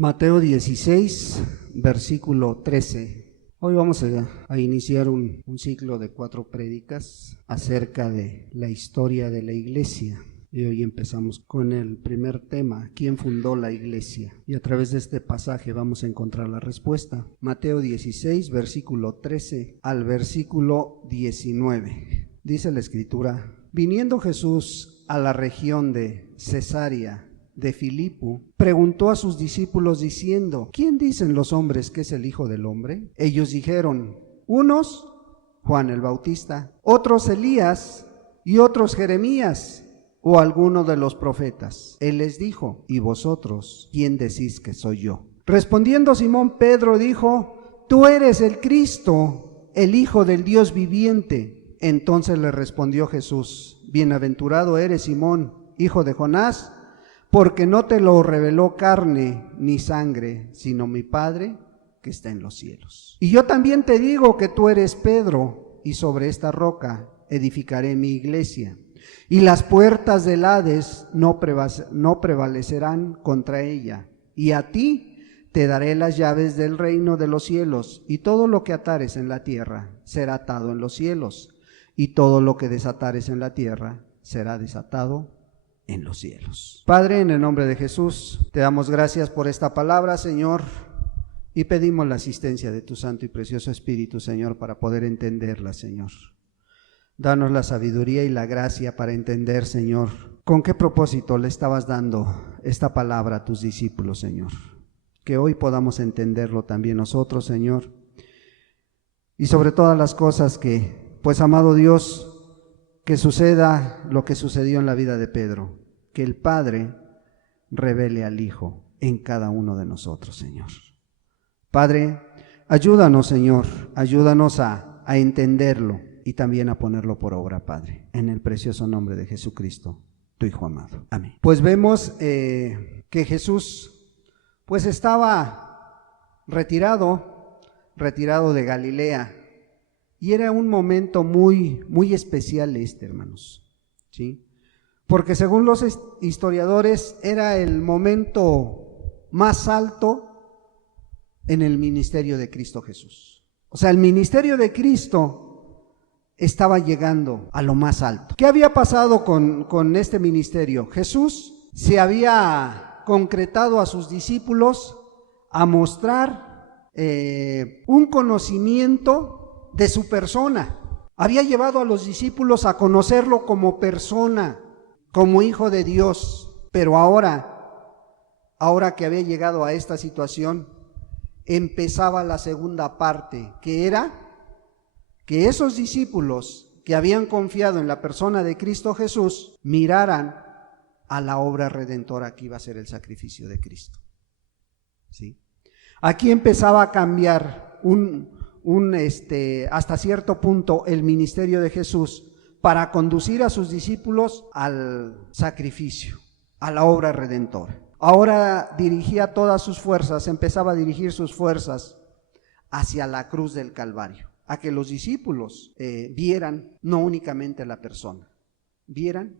Mateo 16, versículo 13. Hoy vamos a iniciar un ciclo de 4 prédicas acerca de la historia de la iglesia. Y hoy empezamos con el primer tema: ¿quién fundó la iglesia? Y a través de este pasaje vamos a encontrar la respuesta. Mateo 16, versículo 13 al versículo 19. Dice la escritura: viniendo Jesús a la región de Cesarea de Filipo, preguntó a sus discípulos diciendo: ¿quién dicen los hombres que es el Hijo del Hombre? Ellos dijeron: unos, Juan el Bautista, otros Elías, y otros Jeremías, o alguno de los profetas. Él les dijo: ¿y vosotros quién decís que soy yo? Respondiendo Simón Pedro dijo: tú eres el Cristo, el Hijo del Dios viviente. Entonces le respondió Jesús: bienaventurado eres, Simón, hijo de Jonás, porque no te lo reveló carne ni sangre, sino mi Padre que está en los cielos. Y yo también te digo que tú eres Pedro, y sobre esta roca edificaré mi iglesia, y las puertas del Hades no prevalecerán contra ella. Y a ti te daré las llaves del reino de los cielos, y todo lo que atares en la tierra será atado en los cielos, y todo lo que desatares en la tierra será desatado en los cielos. Padre, en el nombre de Jesús, te damos gracias por esta palabra, Señor, y pedimos la asistencia de tu Santo y Precioso Espíritu, Señor, para poder entenderla, Señor. Danos la sabiduría y la gracia para entender, Señor, con qué propósito le estabas dando esta palabra a tus discípulos, Señor. Que hoy podamos entenderlo también nosotros, Señor. Y sobre todas las cosas que, pues, amado Dios, que suceda lo que sucedió en la vida de Pedro, que el Padre revele al Hijo en cada uno de nosotros, Señor. Padre, ayúdanos, Señor, ayúdanos a entenderlo y también a ponerlo por obra, Padre, en el precioso nombre de Jesucristo, tu Hijo amado. Amén. Pues vemos que Jesús pues estaba retirado de Galilea, y era un momento muy especial hermanos, ¿sí? Porque según los historiadores era el momento más alto en el ministerio de Cristo Jesús. O sea, el ministerio de Cristo estaba llegando a lo más alto. ¿Qué había pasado con este ministerio? Jesús se había concretado a sus discípulos a mostrar un conocimiento de su persona. Había llevado a los discípulos a conocerlo como persona, como Hijo de Dios. Pero ahora que había llegado a esta situación, empezaba la segunda parte, que era que esos discípulos que habían confiado en la persona de Cristo Jesús miraran a la obra redentora que iba a ser el sacrificio de Cristo, ¿sí? Aquí empezaba a cambiar hasta cierto punto el ministerio de Jesús para conducir a sus discípulos al sacrificio, a la obra redentora. Ahora dirigía todas sus fuerzas, empezaba a dirigir sus fuerzas hacia la cruz del Calvario, a que los discípulos vieran no únicamente la persona, vieran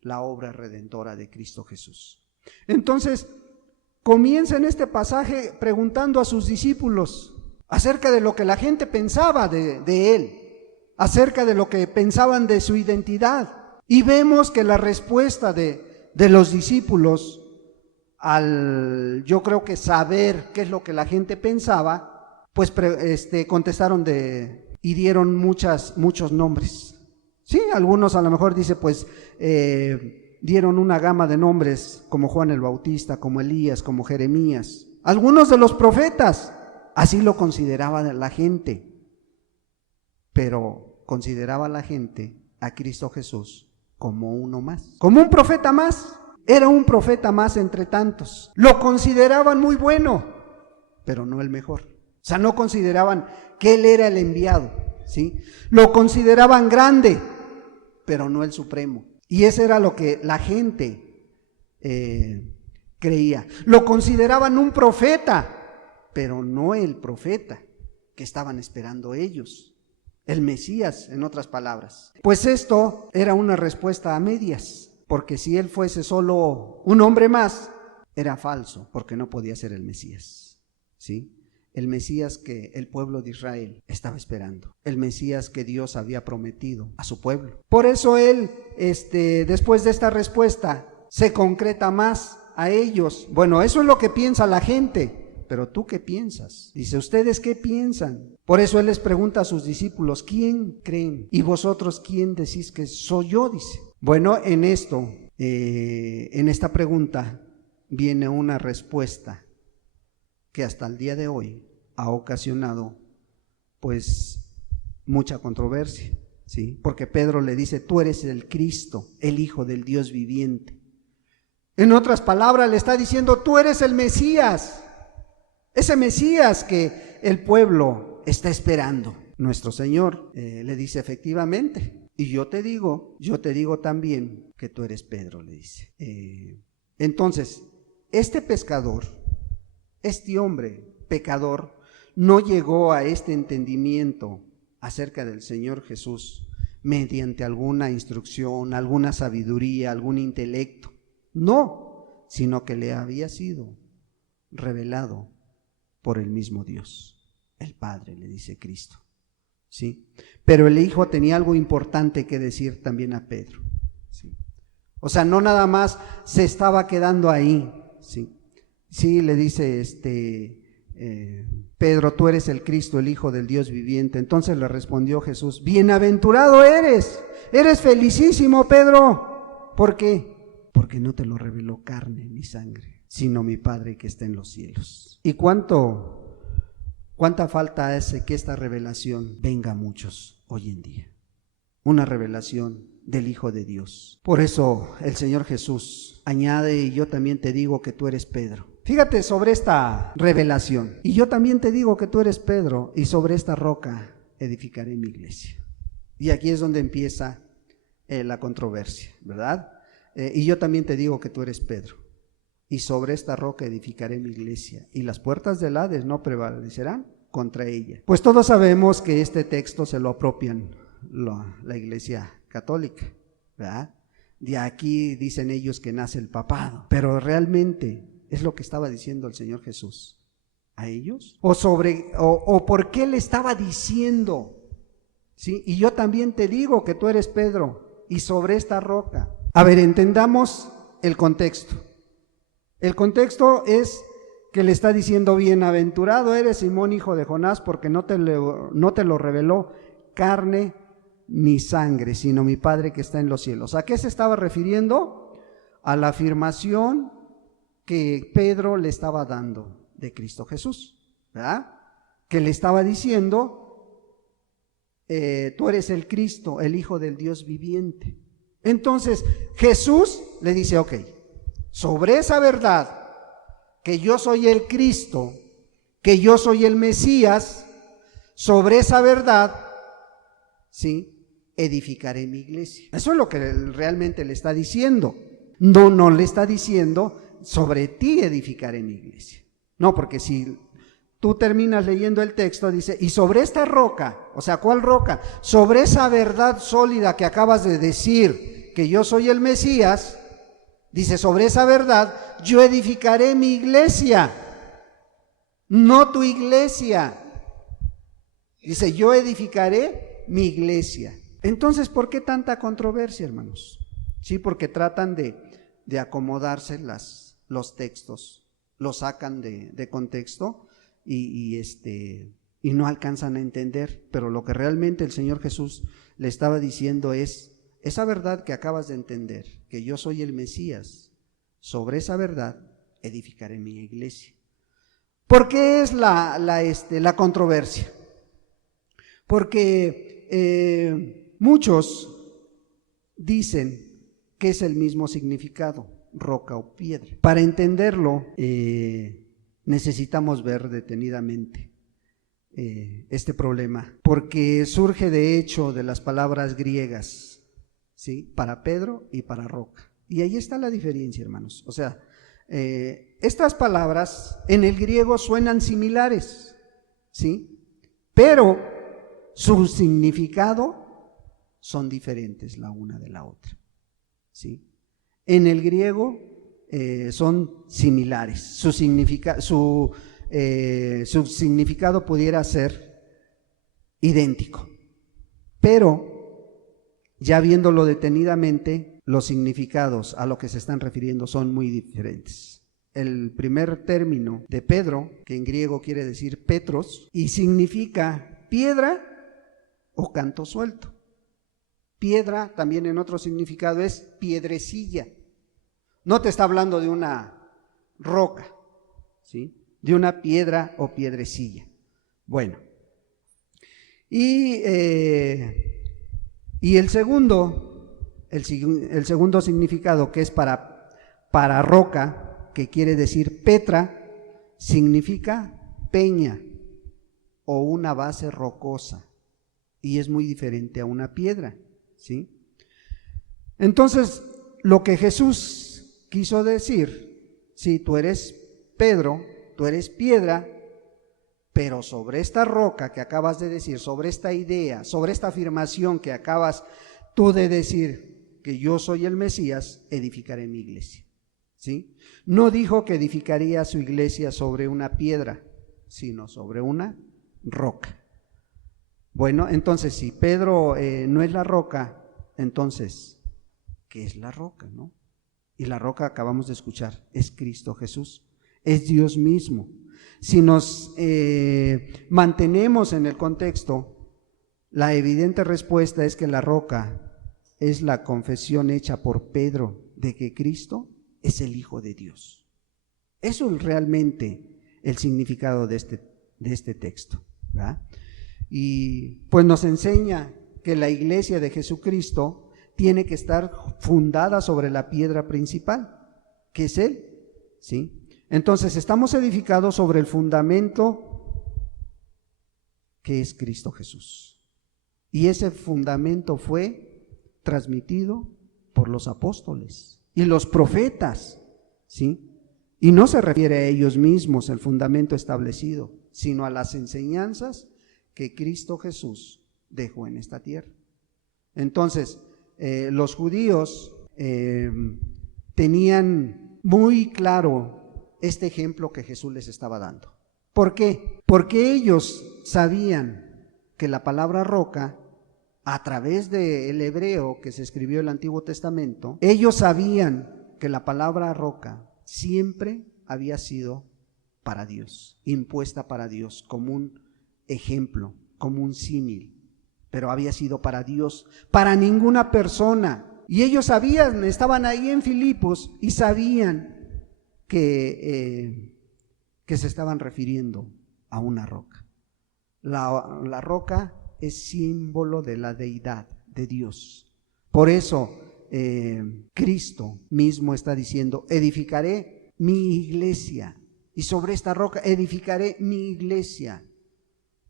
la obra redentora de Cristo Jesús. Entonces comienza en este pasaje preguntando a sus discípulos acerca de lo que la gente pensaba de él, acerca de lo que pensaban de su identidad. Y vemos que la respuesta de los discípulos, al yo creo que saber qué es lo que la gente pensaba, pues contestaron y dieron muchos nombres. Sí, algunos a lo mejor dice pues dieron una gama de nombres como Juan el Bautista, como Elías, como Jeremías. Algunos de los profetas, así lo consideraba la gente. Pero consideraba la gente a Cristo Jesús como uno más, como un profeta más. Era un profeta más entre tantos. Lo consideraban muy bueno, pero no el mejor. O sea, no consideraban que él era el enviado, ¿sí? Lo consideraban grande, pero no el supremo. Y eso era lo que la gente creía. Lo consideraban un profeta, pero no el profeta que estaban esperando ellos. El Mesías, en otras palabras. Pues esto era una respuesta a medias, porque si él fuese solo un hombre más, era falso porque no podía ser el Mesías, ¿sí? El Mesías que el pueblo de Israel estaba esperando, el Mesías que Dios había prometido a su pueblo. Por eso él, después de esta respuesta, se concreta más a ellos. Bueno, eso es lo que piensa la gente, pero ¿tú qué piensas? Dice, ¿ustedes qué piensan? Por eso él les pregunta a sus discípulos, ¿quién creen? ¿Y vosotros quién decís que soy yo? Dice. Bueno, en esta pregunta viene una respuesta que hasta el día de hoy ha ocasionado pues mucha controversia, ¿sí? Porque Pedro le dice, tú eres el Cristo, el Hijo del Dios viviente. En otras palabras le está diciendo, tú eres el Mesías, ese Mesías que el pueblo está esperando. Nuestro Señor le dice, efectivamente, y yo te digo también que tú eres Pedro, le dice. Entonces, este pescador, este hombre pecador, no llegó a este entendimiento acerca del Señor Jesús mediante alguna instrucción, alguna sabiduría, algún intelecto. No, sino que le había sido revelado por el mismo Dios, el Padre, le dice Cristo, ¿sí? Pero el Hijo tenía algo importante que decir también a Pedro, ¿sí? O sea, no nada más se estaba quedando ahí, ¿sí? Sí, le dice Pedro, tú eres el Cristo, el Hijo del Dios viviente. Entonces le respondió Jesús, bienaventurado eres felicísimo, Pedro. ¿Por qué? Porque no te lo reveló carne ni sangre, sino mi Padre que está en los cielos. ¿Y cuánta falta hace que esta revelación venga a muchos hoy en día? Una revelación del Hijo de Dios. Por eso el Señor Jesús añade, y yo también te digo que tú eres Pedro. Fíjate sobre esta revelación. Y yo también te digo que tú eres Pedro, y sobre esta roca edificaré mi iglesia. Y aquí es donde empieza la controversia, ¿verdad? Y yo también te digo que tú eres Pedro, y sobre esta roca edificaré mi iglesia, y las puertas del Hades no prevalecerán contra ella. Pues todos sabemos que este texto se lo apropian la Iglesia Católica, ¿verdad? De aquí dicen ellos que nace el papado, pero realmente es lo que estaba diciendo el Señor Jesús a ellos, o por qué le estaba diciendo, ¿sí? Y yo también te digo que tú eres Pedro, y sobre esta roca. A ver, entendamos el contexto. El contexto es que le está diciendo, bienaventurado eres Simón, hijo de Jonás, porque no te lo reveló carne ni sangre, sino mi Padre que está en los cielos. ¿A qué se estaba refiriendo? A la afirmación que Pedro le estaba dando de Cristo Jesús, ¿verdad? Que le estaba diciendo, tú eres el Cristo, el Hijo del Dios viviente. Entonces Jesús le dice, ok, sobre esa verdad, que yo soy el Cristo, que yo soy el Mesías, sobre esa verdad, ¿sí?, edificaré mi iglesia. Eso es lo que realmente le está diciendo. No le está diciendo, sobre ti edificaré mi iglesia. No, porque si tú terminas leyendo el texto, dice, y sobre esta roca, o sea, ¿cuál roca? Sobre esa verdad sólida que acabas de decir, que yo soy el Mesías, dice, sobre esa verdad yo edificaré mi iglesia, no tu iglesia. Dice, yo edificaré mi iglesia. Entonces, ¿por qué tanta controversia, hermanos? Sí, porque tratan de acomodarse los textos, los sacan de contexto y no alcanzan a entender, pero lo que realmente el Señor Jesús le estaba diciendo es, esa verdad que acabas de entender, que yo soy el Mesías, sobre esa verdad edificaré mi iglesia. ¿Por qué es la controversia? Porque muchos dicen que es el mismo significado, roca o piedra. Para entenderlo, necesitamos ver detenidamente este problema, porque surge de hecho de las palabras griegas, ¿sí?, para Pedro y para roca. Y ahí está la diferencia, hermanos. O sea, estas palabras en el griego suenan similares, ¿sí?, pero su significado son diferentes la una de la otra, ¿sí? En el griego son similares. Su significado pudiera ser idéntico, pero ya viéndolo detenidamente, los significados a lo que se están refiriendo son muy diferentes. El primer término de Pedro, que en griego quiere decir Petros, y significa piedra o canto suelto. Piedra también en otro significado es piedrecilla. No te está hablando de una roca, ¿sí? De una piedra o piedrecilla. Bueno, y el segundo significado, que es para roca, que quiere decir Petra, significa peña o una base rocosa, y es muy diferente a una piedra, ¿sí? Entonces, lo que Jesús quiso decir, sí, tú eres Pedro, tú eres piedra, pero sobre esta roca que acabas de decir, sobre esta idea, sobre esta afirmación que acabas tú de decir, que yo soy el Mesías, edificaré mi iglesia, ¿sí? No dijo que edificaría su iglesia sobre una piedra, sino sobre una roca. Bueno, entonces si Pedro no es la roca, entonces, ¿qué es la roca, no? Y la roca, acabamos de escuchar, es Cristo Jesús, es Dios mismo. Si nos mantenemos en el contexto, la evidente respuesta es que la roca es la confesión hecha por Pedro de que Cristo es el Hijo de Dios. Eso es realmente el significado de este texto, ¿verdad? Y pues nos enseña que la iglesia de Jesucristo tiene que estar fundada sobre la piedra principal, que es Él, ¿sí? Entonces estamos edificados sobre el fundamento que es Cristo Jesús. Y ese fundamento fue transmitido por los apóstoles y los profetas, ¿sí? Y no se refiere a ellos mismos el fundamento establecido, sino a las enseñanzas que Cristo Jesús dejó en esta tierra. Entonces, los judíos tenían muy claro este ejemplo que Jesús les estaba dando. ¿Por qué? Porque ellos sabían que la palabra roca, a través del hebreo que se escribió el Antiguo Testamento, ellos sabían que la palabra roca siempre había sido para Dios, impuesta para Dios, como un ejemplo, como un símil, pero había sido para Dios, para ninguna persona. Y ellos sabían, estaban ahí en Filipos y sabían que se estaban refiriendo a una roca. La roca es símbolo de la deidad de Dios. Por eso Cristo mismo está diciendo: edificaré mi iglesia, y sobre esta roca edificaré mi iglesia.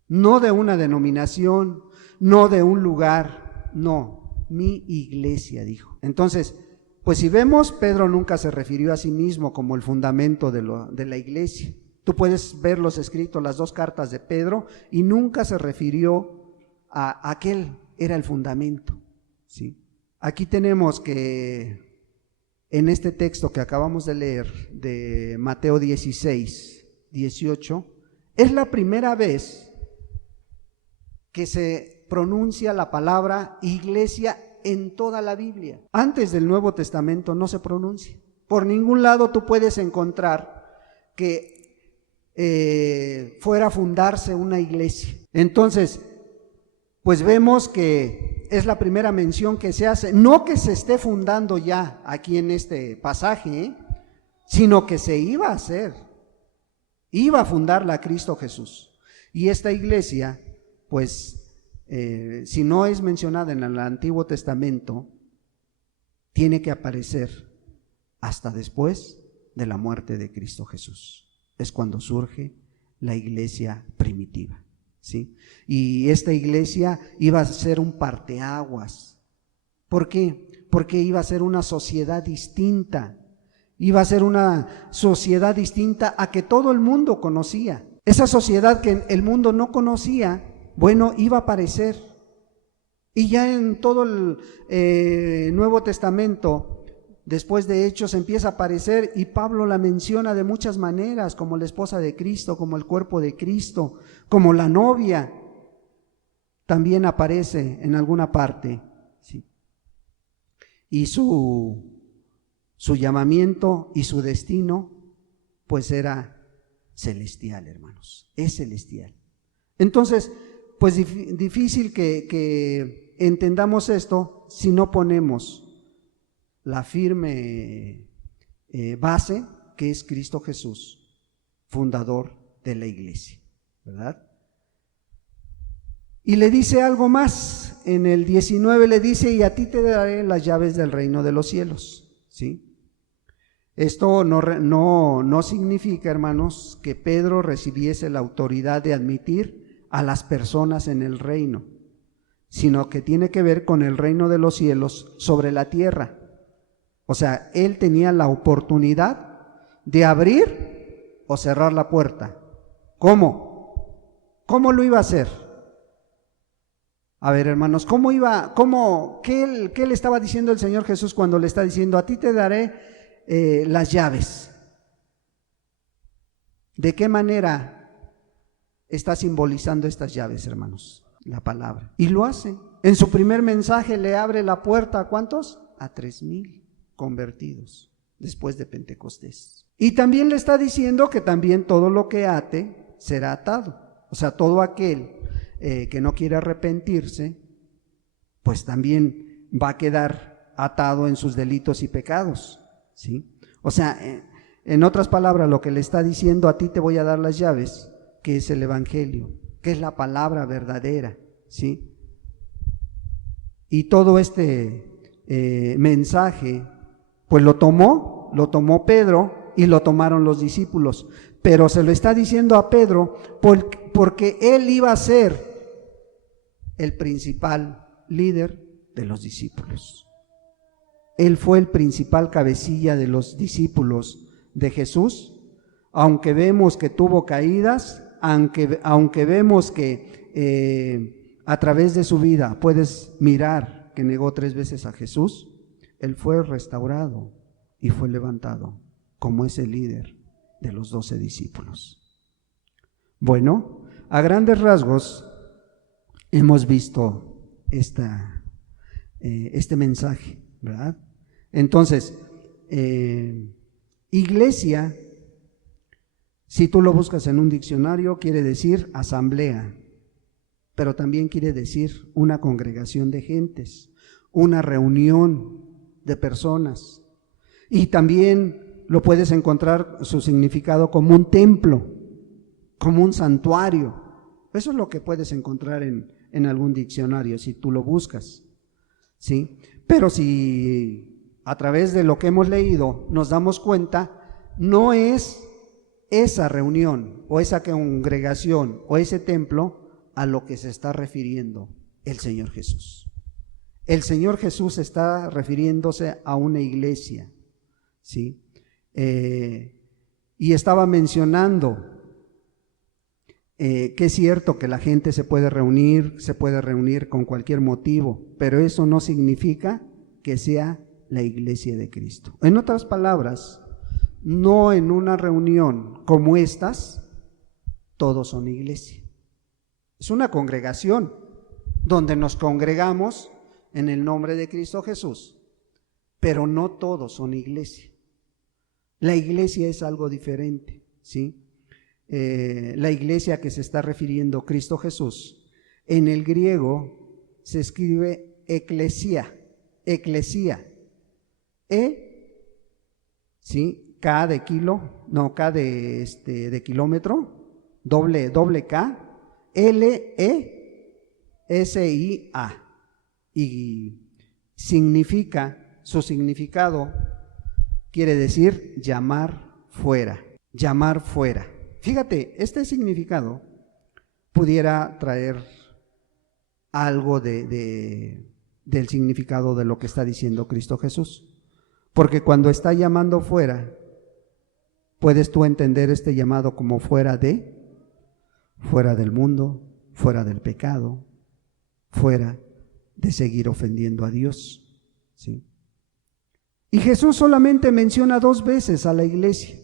No de una denominación, no de un lugar, no, mi iglesia, dijo. Entonces, pues si vemos, Pedro nunca se refirió a sí mismo como el fundamento de la iglesia. Tú puedes ver los escritos, las dos cartas de Pedro, y nunca se refirió a aquel, era el fundamento, ¿sí? Aquí tenemos que en este texto que acabamos de leer, de Mateo 16, 18, es la primera vez que se pronuncia la palabra iglesia en toda la Biblia. Antes del Nuevo Testamento no se pronuncia. Por ningún lado tú puedes encontrar que fuera a fundarse una iglesia. Entonces, pues vemos que es la primera mención que se hace, no que se esté fundando ya aquí en este pasaje, sino que se iba a hacer, iba a fundarla Cristo Jesús. Y esta iglesia, pues, si no es mencionada en el Antiguo Testamento, tiene que aparecer hasta después de la muerte de Cristo Jesús. Es cuando surge la iglesia primitiva, ¿sí? Y esta iglesia iba a ser un parteaguas. ¿Por qué? Porque iba a ser una sociedad distinta. Iba a ser una sociedad distinta a que todo el mundo conocía. Esa sociedad que el mundo no conocía, bueno, iba a aparecer. Y ya en todo el Nuevo Testamento, después de Hechos empieza a aparecer y Pablo la menciona de muchas maneras, como la esposa de Cristo, como el cuerpo de Cristo, como la novia. También aparece en alguna parte, ¿sí? Y su llamamiento y su destino pues era celestial, hermanos, es celestial. Entonces, pues difícil que entendamos esto si no ponemos la firme base que es Cristo Jesús, fundador de la iglesia, ¿verdad? Y le dice algo más, en el 19 le dice, y a ti te daré las llaves del reino de los cielos, ¿sí? Esto no significa, hermanos, que Pedro recibiese la autoridad de admitir a las personas en el reino, sino que tiene que ver con el reino de los cielos sobre la tierra. O sea, él tenía la oportunidad de abrir o cerrar la puerta. ¿Cómo? ¿Cómo lo iba a hacer? A ver, hermanos, ¿qué le estaba diciendo el Señor Jesús cuando le está diciendo, a ti te daré las llaves? ¿De qué manera está simbolizando estas llaves, hermanos? La palabra. Y lo hace. En su primer mensaje le abre la puerta ¿a cuántos? A 3,000 convertidos después de Pentecostés. Y también le está diciendo que también todo lo que ate será atado. O sea, todo aquel que no quiere arrepentirse, pues también va a quedar atado en sus delitos y pecados, ¿sí? O sea, en otras palabras, lo que le está diciendo, a ti te voy a dar las llaves, que es el evangelio, que es la palabra verdadera, ¿sí? Y todo este mensaje, pues lo tomó Pedro y lo tomaron los discípulos, pero se lo está diciendo a Pedro porque él iba a ser el principal líder de los discípulos. Él fue el principal cabecilla de los discípulos de Jesús, aunque vemos que tuvo caídas, aunque vemos que a través de su vida puedes mirar que negó 3 veces a Jesús, él fue restaurado y fue levantado como ese líder de los 12 discípulos. Bueno, a grandes rasgos hemos visto este mensaje, ¿verdad? Entonces, iglesia, si tú lo buscas en un diccionario, quiere decir asamblea, pero también quiere decir una congregación de gentes, una reunión de personas. Y también lo puedes encontrar su significado como un templo, como un santuario. Eso es lo que puedes encontrar en algún diccionario si tú lo buscas, ¿sí? Pero si a través de lo que hemos leído nos damos cuenta, no es esa reunión o esa congregación o ese templo a lo que se está refiriendo el Señor Jesús. El Señor Jesús está refiriéndose a una iglesia, ¿sí? Y estaba mencionando que es cierto que la gente se puede reunir con cualquier motivo, pero eso no significa que sea la iglesia de Cristo. En otras palabras, no en una reunión como estas, todos son iglesia. Es una congregación donde nos congregamos en el nombre de Cristo Jesús, pero no todos son iglesia. La iglesia es algo diferente, ¿sí? La iglesia que se está refiriendo Cristo Jesús, en el griego se escribe eclesia, ¿sí? K de kilo, no, K de kilómetro, doble K, L-E-S-I-A, y significa, su significado quiere decir llamar fuera. Fíjate, este significado pudiera traer algo del significado de lo que está diciendo Cristo Jesús, porque cuando está llamando fuera, puedes tú entender este llamado como fuera del mundo, fuera del pecado, fuera de seguir ofendiendo a Dios, ¿sí? Y Jesús solamente menciona 2 veces a la iglesia.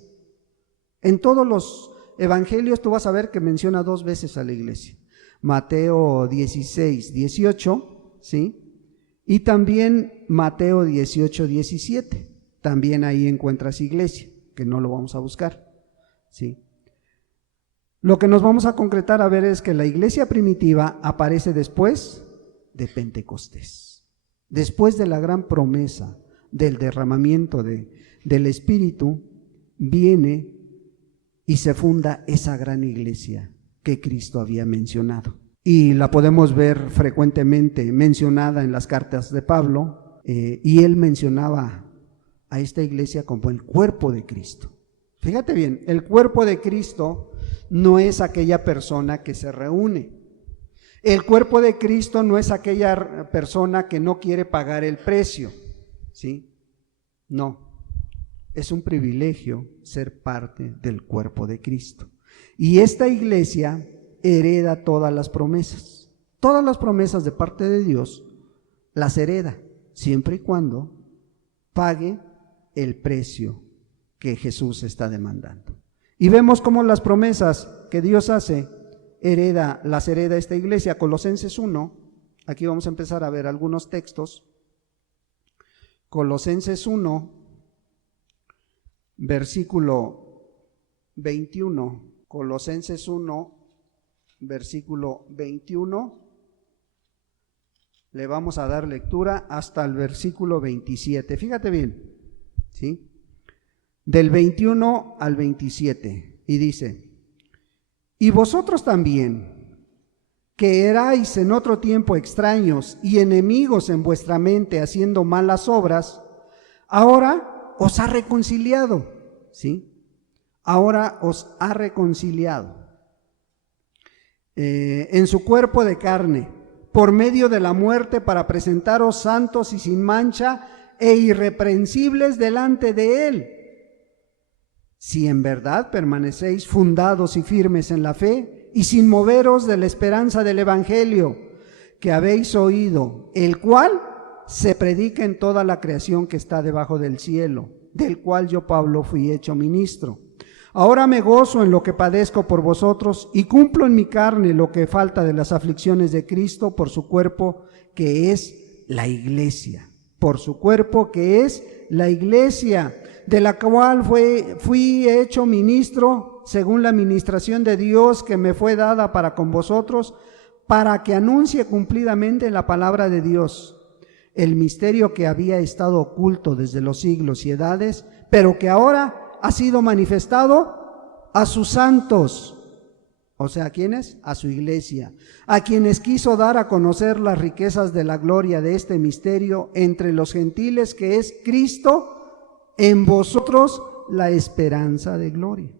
En todos los evangelios tú vas a ver que menciona 2 veces a la iglesia. Mateo 16, 18, ¿sí? Y también Mateo 18, 17. También ahí encuentras iglesia, que no lo vamos a buscar, ¿sí? Lo que nos vamos a concretar a ver es que la iglesia primitiva aparece después de Pentecostés, después de la gran promesa del derramamiento del Espíritu, viene y se funda esa gran iglesia que Cristo había mencionado. Y la podemos ver frecuentemente mencionada en las cartas de Pablo, y él mencionaba a esta iglesia como el cuerpo de Cristo. Fíjate bien, el cuerpo de Cristo no es aquella persona que se reúne. El cuerpo de Cristo no es aquella persona que no quiere pagar el precio, ¿sí? No, es un privilegio ser parte del cuerpo de Cristo. Y esta iglesia hereda todas las promesas de parte de Dios las hereda, siempre y cuando pague el precio que Jesús está demandando. Y vemos cómo las promesas que Dios hace, las hereda esta iglesia. Colosenses 1, aquí vamos a empezar a ver algunos textos. Colosenses 1, versículo 21. Colosenses 1, versículo 21. Le vamos a dar lectura hasta el versículo 27. Fíjate bien, ¿sí? Del 21 al 27. Y dice: y vosotros también, que erais en otro tiempo extraños y enemigos en vuestra mente, haciendo malas obras, ahora os ha reconciliado, ¿sí? Ahora os ha reconciliado en su cuerpo de carne, por medio de la muerte, para presentaros santos y sin mancha e irreprensibles delante de Él, si en verdad permanecéis fundados y firmes en la fe, y sin moveros de la esperanza del Evangelio que habéis oído, el cual se predica en toda la creación que está debajo del cielo, del cual yo, Pablo, fui hecho ministro. Ahora me gozo en lo que padezco por vosotros, y cumplo en mi carne lo que falta de las aflicciones de Cristo por su cuerpo, que es la iglesia. Por su cuerpo, que es la iglesia, de la cual fui hecho ministro según la administración de Dios que me fue dada para con vosotros, para que anuncie cumplidamente la palabra de Dios, el misterio que había estado oculto desde los siglos y edades, pero que ahora ha sido manifestado a sus santos. O sea, ¿a quiénes? A su iglesia, a quienes quiso dar a conocer las riquezas de la gloria de este misterio entre los gentiles, que es Cristo en vosotros, la esperanza de gloria.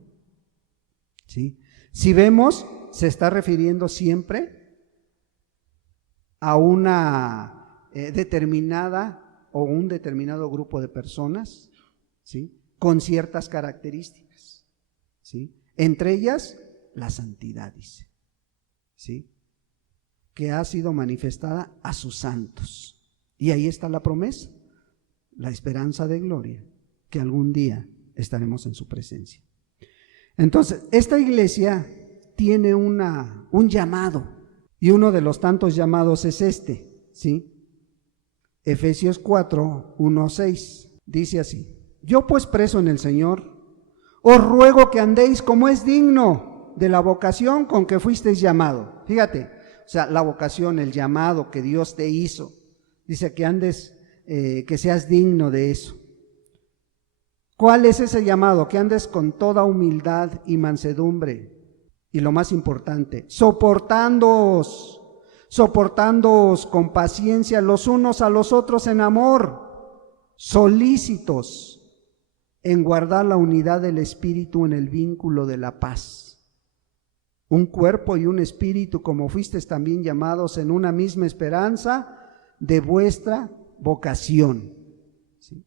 ¿Sí? Si vemos, se está refiriendo siempre a una determinada o un determinado grupo de personas, ¿sí? Con ciertas características, ¿sí? Entre ellas, la santidad, dice, ¿sí? Que ha sido manifestada a sus santos. Y ahí está la promesa, la esperanza de gloria, que algún día estaremos en su presencia. Entonces, esta iglesia tiene un llamado, y uno de los tantos llamados es este, ¿sí? Efesios 4, 1, 6, dice así: yo pues preso en el Señor, os ruego que andéis como es digno de la vocación con que fuisteis llamado. Fíjate, o sea, la vocación, el llamado que Dios te hizo, dice que andes, que seas digno de eso. ¿Cuál es ese llamado? Que andes con toda humildad y mansedumbre. Y lo más importante, soportándoos con paciencia los unos a los otros en amor, solícitos en guardar la unidad del espíritu en el vínculo de la paz. Un cuerpo y un espíritu, como fuisteis también llamados en una misma esperanza de vuestra vocación. ¿Sí?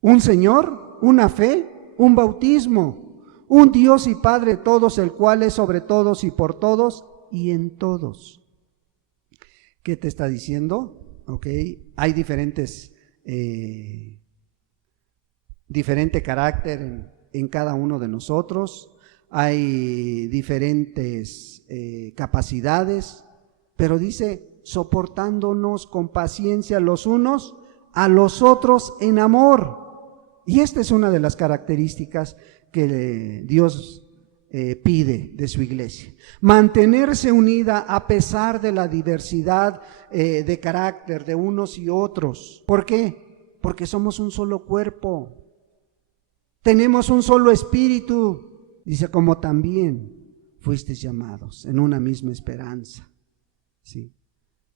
Un Señor, una fe, un bautismo, un Dios y Padre de todos, el cual es sobre todos y por todos y en todos. ¿Qué te está diciendo? Okay. Hay diferentes diferente carácter en cada uno de nosotros, hay diferentes capacidades, pero dice, soportándonos con paciencia los unos a los otros en amor. Y esta es una de las características que Dios pide de su iglesia. Mantenerse unida a pesar de la diversidad de carácter de unos y otros. ¿Por qué? Porque somos un solo cuerpo. Tenemos un solo espíritu. Dice, como también fuisteis llamados en una misma esperanza. ¿Sí?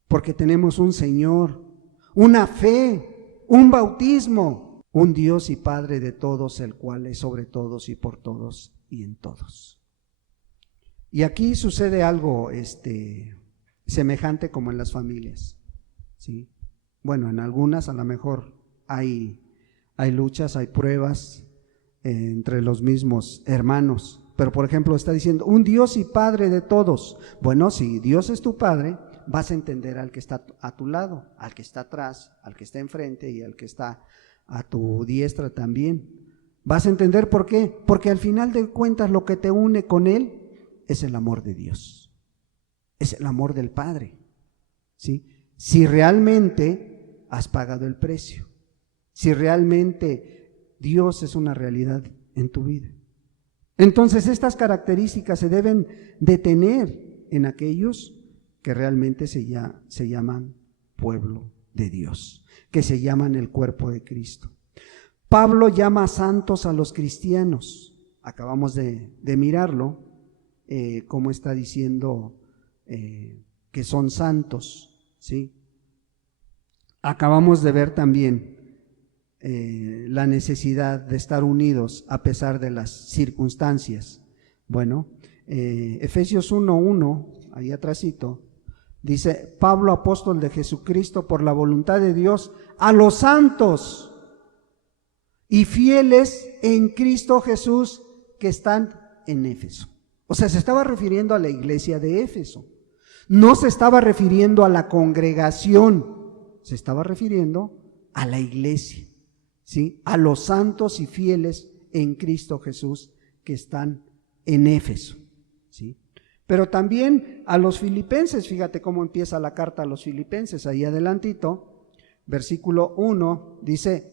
Porque tenemos un Señor, una fe, un bautismo, un Dios y Padre de todos, el cual es sobre todos y por todos y en todos. Y aquí sucede algo semejante como en las familias, ¿sí? Bueno, en algunas a lo mejor hay luchas, hay pruebas entre los mismos hermanos, pero por ejemplo está diciendo, un Dios y Padre de todos. Bueno, si Dios es tu Padre, vas a entender al que está a tu lado, al que está atrás, al que está enfrente y al que está a tu diestra también. Vas a entender por qué, porque al final de cuentas lo que te une con Él es el amor de Dios, es el amor del Padre, ¿sí? Si realmente has pagado el precio, si realmente Dios es una realidad en tu vida. Entonces estas características se deben de tener en aquellos que realmente se llaman pueblo de Dios, que se llaman el cuerpo de Cristo. Pablo llama santos a los cristianos. Acabamos de mirarlo, cómo está diciendo que son santos, ¿sí? Acabamos de ver también la necesidad de estar unidos a pesar de las circunstancias. Bueno, Efesios 1:1, ahí atrásito, dice, Pablo, apóstol de Jesucristo, por la voluntad de Dios, a los santos y fieles en Cristo Jesús que están en Éfeso. O sea, se estaba refiriendo a la iglesia de Éfeso. No se estaba refiriendo a la congregación, se estaba refiriendo a la iglesia, ¿sí? A los santos y fieles en Cristo Jesús que están en Éfeso, ¿sí? Pero también a los filipenses. Fíjate cómo empieza la carta a los filipenses, ahí adelantito, versículo 1, dice,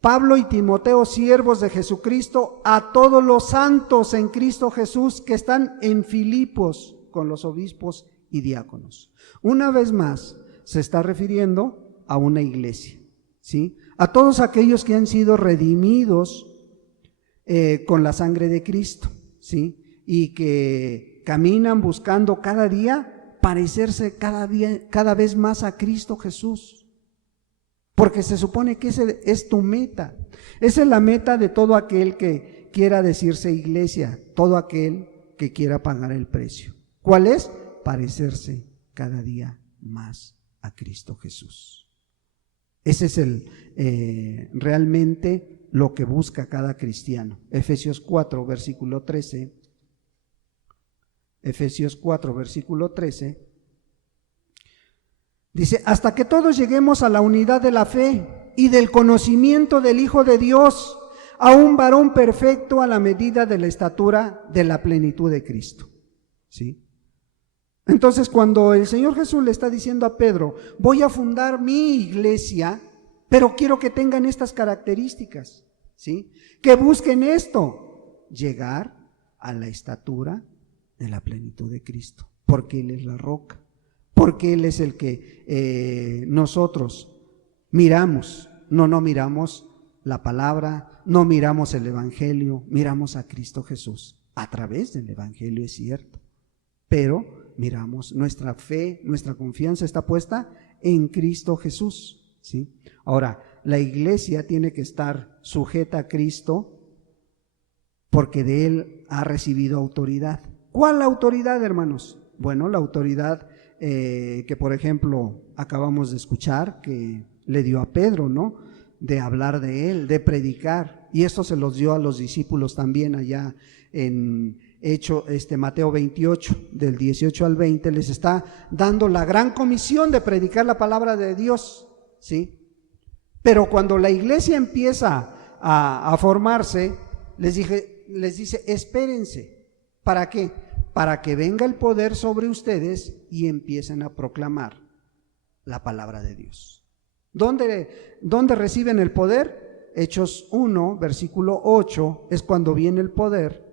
Pablo y Timoteo, siervos de Jesucristo, a todos los santos en Cristo Jesús que están en Filipos con los obispos y diáconos. Una vez más, se está refiriendo a una iglesia, ¿sí? A todos aquellos que han sido redimidos con la sangre de Cristo, ¿sí? Y que caminan buscando cada día parecerse cada vez más a Cristo Jesús. Porque se supone que esa es tu meta. Esa es la meta de todo aquel que quiera decirse iglesia, todo aquel que quiera pagar el precio. ¿Cuál es? Parecerse cada día más a Cristo Jesús. Ese es realmente lo que busca cada cristiano. Efesios 4, versículo 13. Efesios 4, versículo 13. Dice, hasta que todos lleguemos a la unidad de la fe y del conocimiento del Hijo de Dios, a un varón perfecto a la medida de la estatura de la plenitud de Cristo. ¿Sí? Entonces, cuando el Señor Jesús le está diciendo a Pedro, voy a fundar mi iglesia, pero quiero que tengan estas características, ¿sí? Que busquen esto, llegar a la estatura de la plenitud de Cristo, porque Él es la roca. Porque Él es el que nosotros miramos, no miramos la palabra, no miramos el Evangelio, miramos a Cristo Jesús a través del Evangelio, es cierto, pero miramos nuestra fe, nuestra confianza está puesta en Cristo Jesús, ¿sí? Ahora, la iglesia tiene que estar sujeta a Cristo porque de Él ha recibido autoridad. ¿Cuál autoridad, hermanos? Bueno, la autoridad que por ejemplo acabamos de escuchar que le dio a Pedro, ¿no? De hablar de Él, de predicar, y esto se los dio a los discípulos también allá en Mateo 28, del 18 al 20, les está dando la gran comisión de predicar la palabra de Dios, ¿sí? Pero cuando la iglesia empieza a formarse, les dice, espérense. ¿Para qué? Para que venga el poder sobre ustedes y empiecen a proclamar la palabra de Dios. ¿Dónde reciben el poder? Hechos 1, versículo 8, es cuando viene el poder,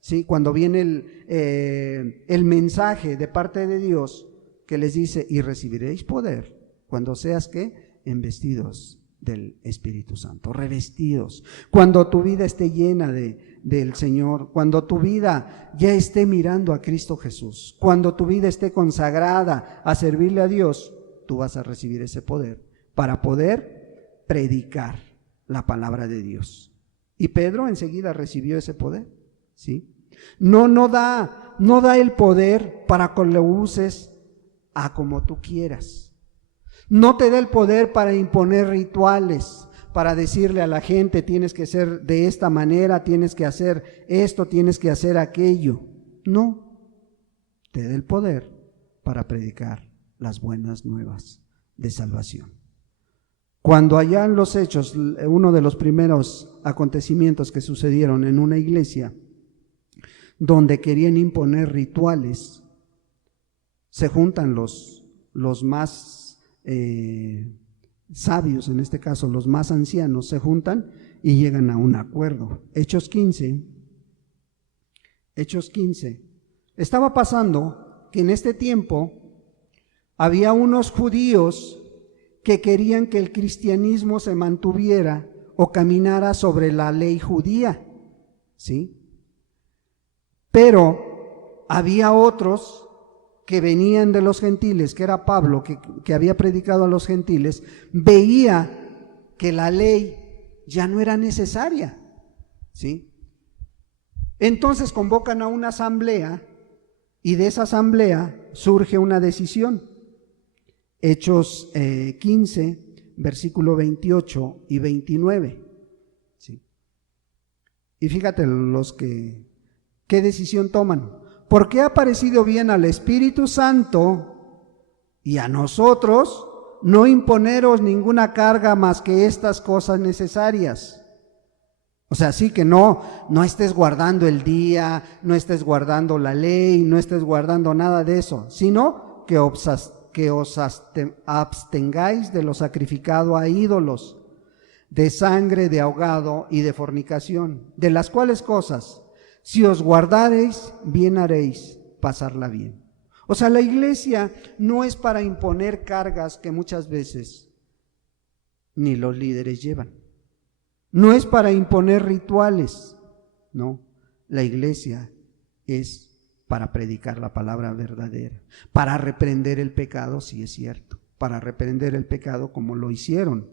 ¿sí? Cuando viene el mensaje de parte de Dios que les dice, y recibiréis poder cuando seas, ¿qué? Embestidos del Espíritu Santo, revestidos, cuando tu vida esté llena del Señor, cuando tu vida ya esté mirando a Cristo Jesús, cuando tu vida esté consagrada a servirle a Dios, tú vas a recibir ese poder para poder predicar la palabra de Dios. Y Pedro enseguida recibió ese poder, ¿sí? No da el poder para que lo uses a como tú quieras. No te da el poder para imponer rituales, para decirle a la gente, tienes que ser de esta manera, tienes que hacer esto, tienes que hacer aquello. No, te da el poder para predicar las buenas nuevas de salvación. Cuando allá en los Hechos, uno de los primeros acontecimientos que sucedieron en una iglesia, donde querían imponer rituales, se juntan los más sabios, en este caso los más ancianos, se juntan y llegan a un acuerdo. Hechos 15. Estaba pasando que en este tiempo había unos judíos que querían que el cristianismo se mantuviera o caminara sobre la ley judía, ¿sí? Pero había otros que venían de los gentiles, que era Pablo, que había predicado a los gentiles, veía que la ley ya no era necesaria, ¿sí? Entonces convocan a una asamblea y de esa asamblea surge una decisión. Hechos 15, versículo 28 y 29, ¿sí? Y fíjate ¿qué decisión toman? Porque ha parecido bien al Espíritu Santo y a nosotros no imponeros ninguna carga más que estas cosas necesarias. O sea, sí que no estés guardando el día, no estés guardando la ley, no estés guardando nada de eso, sino que os abstengáis de lo sacrificado a ídolos, de sangre, de ahogado y de fornicación, de las cuales cosas, si os guardareis, bien haréis pasarla bien. O sea, la iglesia no es para imponer cargas que muchas veces ni los líderes llevan. No es para imponer rituales, no. La iglesia es para predicar la palabra verdadera, para reprender el pecado, si es cierto, para reprender el pecado como lo hicieron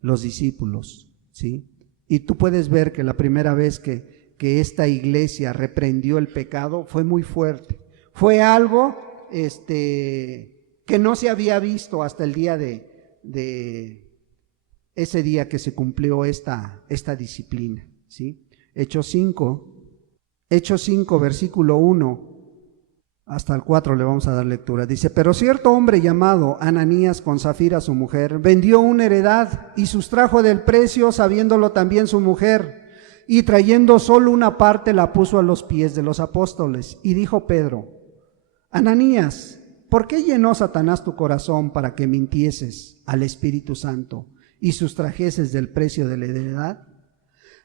los discípulos, ¿sí? Y tú puedes ver que la primera vez que esta iglesia reprendió el pecado fue muy fuerte. Fue algo que no se había visto hasta el día de ese día que se cumplió esta disciplina, ¿sí? Hechos 5, versículo 1 hasta el 4 le vamos a dar lectura. Dice, pero cierto hombre llamado Ananías con Zafira su mujer, vendió una heredad y sustrajo del precio, sabiéndolo también su mujer, y trayendo solo una parte la puso a los pies de los apóstoles. Y dijo Pedro, Ananías, ¿por qué llenó Satanás tu corazón para que mintieses al Espíritu Santo y sustrajeses del precio de la heredad?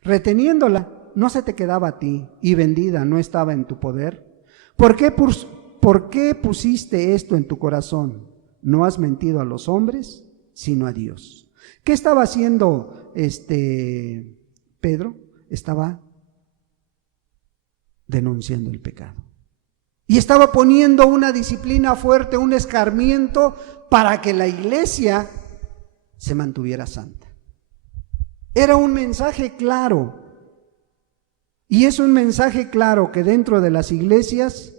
Reteniéndola, no se te quedaba a ti, y vendida no estaba en tu poder. ¿Por qué pusiste esto en tu corazón? No has mentido a los hombres, sino a Dios. ¿Qué estaba haciendo Pedro? Estaba denunciando el pecado. Y estaba poniendo una disciplina fuerte, un escarmiento para que la iglesia se mantuviera santa. Era un mensaje claro. Y es un mensaje claro que dentro de las iglesias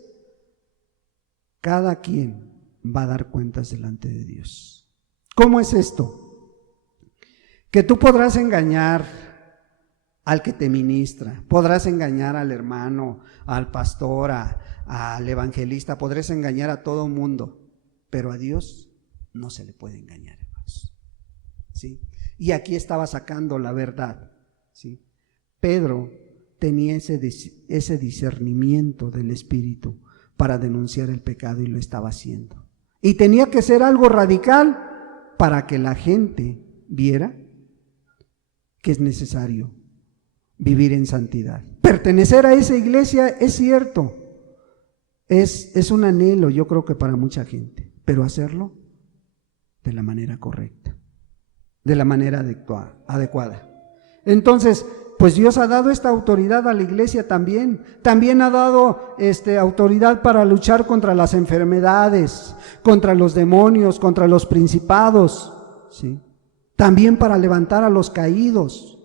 cada quien va a dar cuentas delante de Dios. ¿Cómo es esto? Que tú podrás engañar al que te ministra, podrás engañar al hermano, al pastor, al evangelista, podrás engañar a todo mundo, pero a Dios no se le puede engañar, hermanos. ¿Sí? Y aquí estaba sacando la verdad ¿sí? Pedro tenía ese discernimiento del Espíritu para denunciar el pecado y lo estaba haciendo. Y tenía que ser algo radical para que la gente viera que es necesario vivir en santidad. Pertenecer a esa iglesia es cierto, es un anhelo, yo creo que para mucha gente, pero hacerlo de la manera correcta, de la manera adecuada. Entonces, pues Dios ha dado esta autoridad a la iglesia también ha dado autoridad para luchar contra las enfermedades, contra los demonios, contra los principados, ¿sí? También para levantar a los caídos.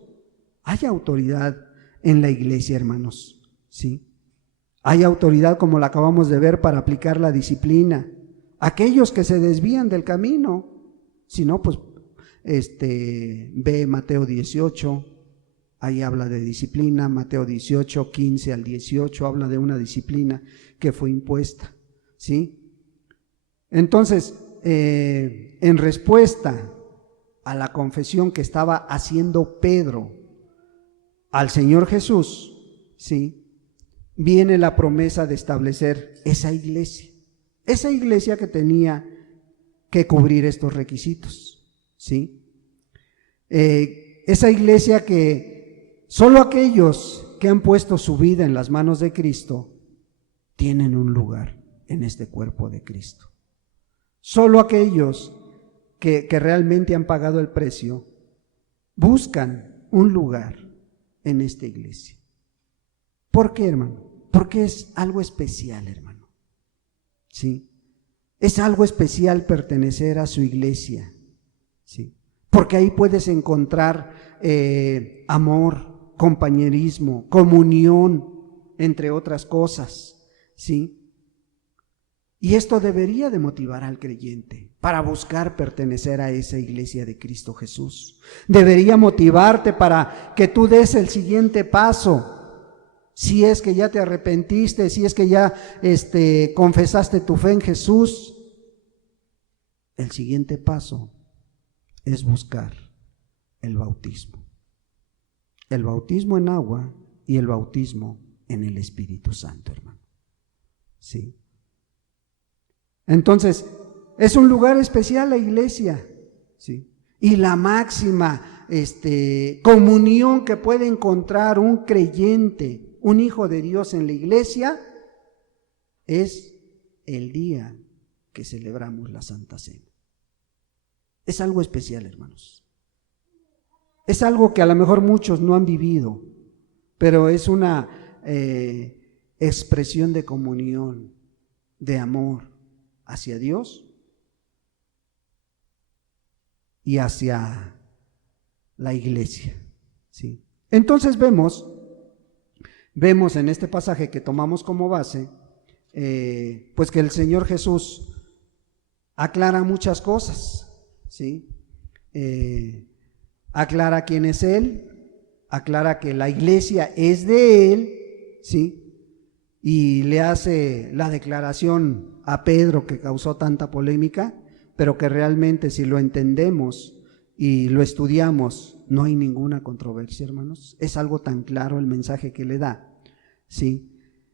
Hay autoridad en la iglesia, hermanos, ¿sí? Hay autoridad, como la acabamos de ver, para aplicar la disciplina. Aquellos que se desvían del camino, si no, pues ve Mateo 18, ahí habla de disciplina. Mateo 18, 15 al 18, habla de una disciplina que fue impuesta, ¿sí? Entonces, en respuesta a la confesión que estaba haciendo Pedro al Señor Jesús, ¿sí?, viene la promesa de establecer esa iglesia que tenía que cubrir estos requisitos, ¿sí? Esa iglesia que solo aquellos que han puesto su vida en las manos de Cristo tienen un lugar en este cuerpo de Cristo. Solo aquellos que realmente han pagado el precio buscan un lugar en esta iglesia. ¿Por qué, hermano? Porque es algo especial, hermano, ¿sí? Es algo especial pertenecer a su iglesia, ¿sí? Porque ahí puedes encontrar amor, compañerismo, comunión, entre otras cosas, ¿sí? Y esto debería de motivar al creyente para buscar pertenecer a esa iglesia de Cristo Jesús. Debería motivarte para que tú des el siguiente paso. Si es que ya te arrepentiste, si es que ya confesaste tu fe en Jesús, el siguiente paso es buscar el bautismo en agua y el bautismo en el Espíritu Santo, hermano, ¿sí? Entonces, es un lugar especial la iglesia, ¿sí? Y la máxima comunión que puede encontrar un creyente, un hijo de Dios en la iglesia, es el día que celebramos la Santa Cena. Es algo especial, hermanos. Es algo que a lo mejor muchos no han vivido, pero es una expresión de comunión, de amor hacia Dios y hacia la iglesia, ¿sí? Entonces vemos en este pasaje que tomamos como base, pues que el Señor Jesús aclara muchas cosas, ¿sí? Aclara quién es Él, aclara que la iglesia es de Él, ¿sí? Y le hace la declaración a Pedro que causó tanta polémica, pero que realmente, si lo entendemos y lo estudiamos, no hay ninguna controversia, hermanos. Es algo tan claro el mensaje que le da, ¿sí?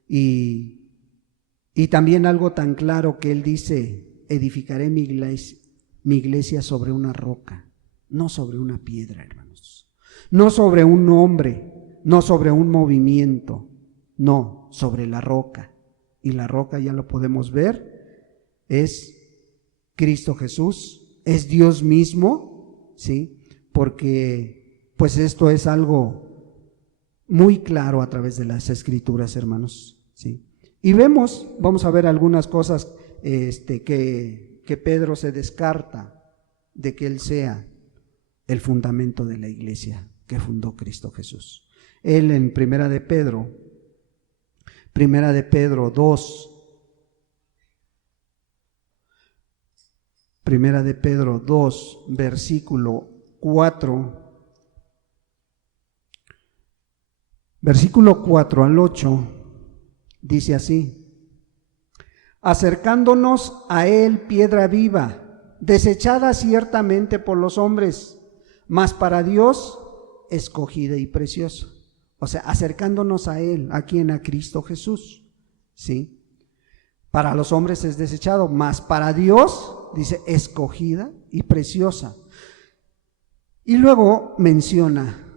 Y también algo tan claro que él dice: edificaré mi iglesia sobre una roca, no sobre una piedra, hermanos, no sobre un hombre, no sobre un movimiento, no, sobre la roca. Y la roca, ya lo podemos ver, es Cristo Jesús, es Dios mismo, ¿sí? Porque pues esto es algo muy claro a través de las Escrituras, hermanos, ¿sí? Y vamos a ver algunas cosas que Pedro se descarta de que él sea el fundamento de la iglesia que fundó Cristo Jesús. Él en Primera de Pedro 2, Primera de Pedro 2, versículo 4, versículo 4 al 8, dice así: acercándonos a él, piedra viva, desechada ciertamente por los hombres, mas para Dios escogida y preciosa. O sea, acercándonos a Él, ¿a quién? A Cristo Jesús, ¿sí? Para los hombres es desechado, mas para Dios, dice, escogida y preciosa. Y luego menciona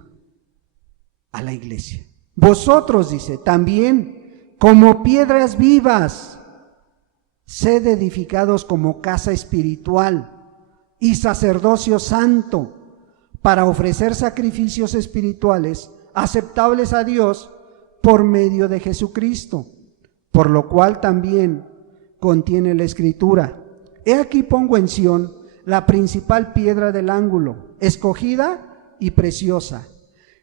a la iglesia. Vosotros, dice, también como piedras vivas, sed edificados como casa espiritual y sacerdocio santo, para ofrecer sacrificios espirituales aceptables a Dios por medio de Jesucristo, por lo cual también contiene la Escritura: he aquí pongo en Sión la principal piedra del ángulo, escogida y preciosa,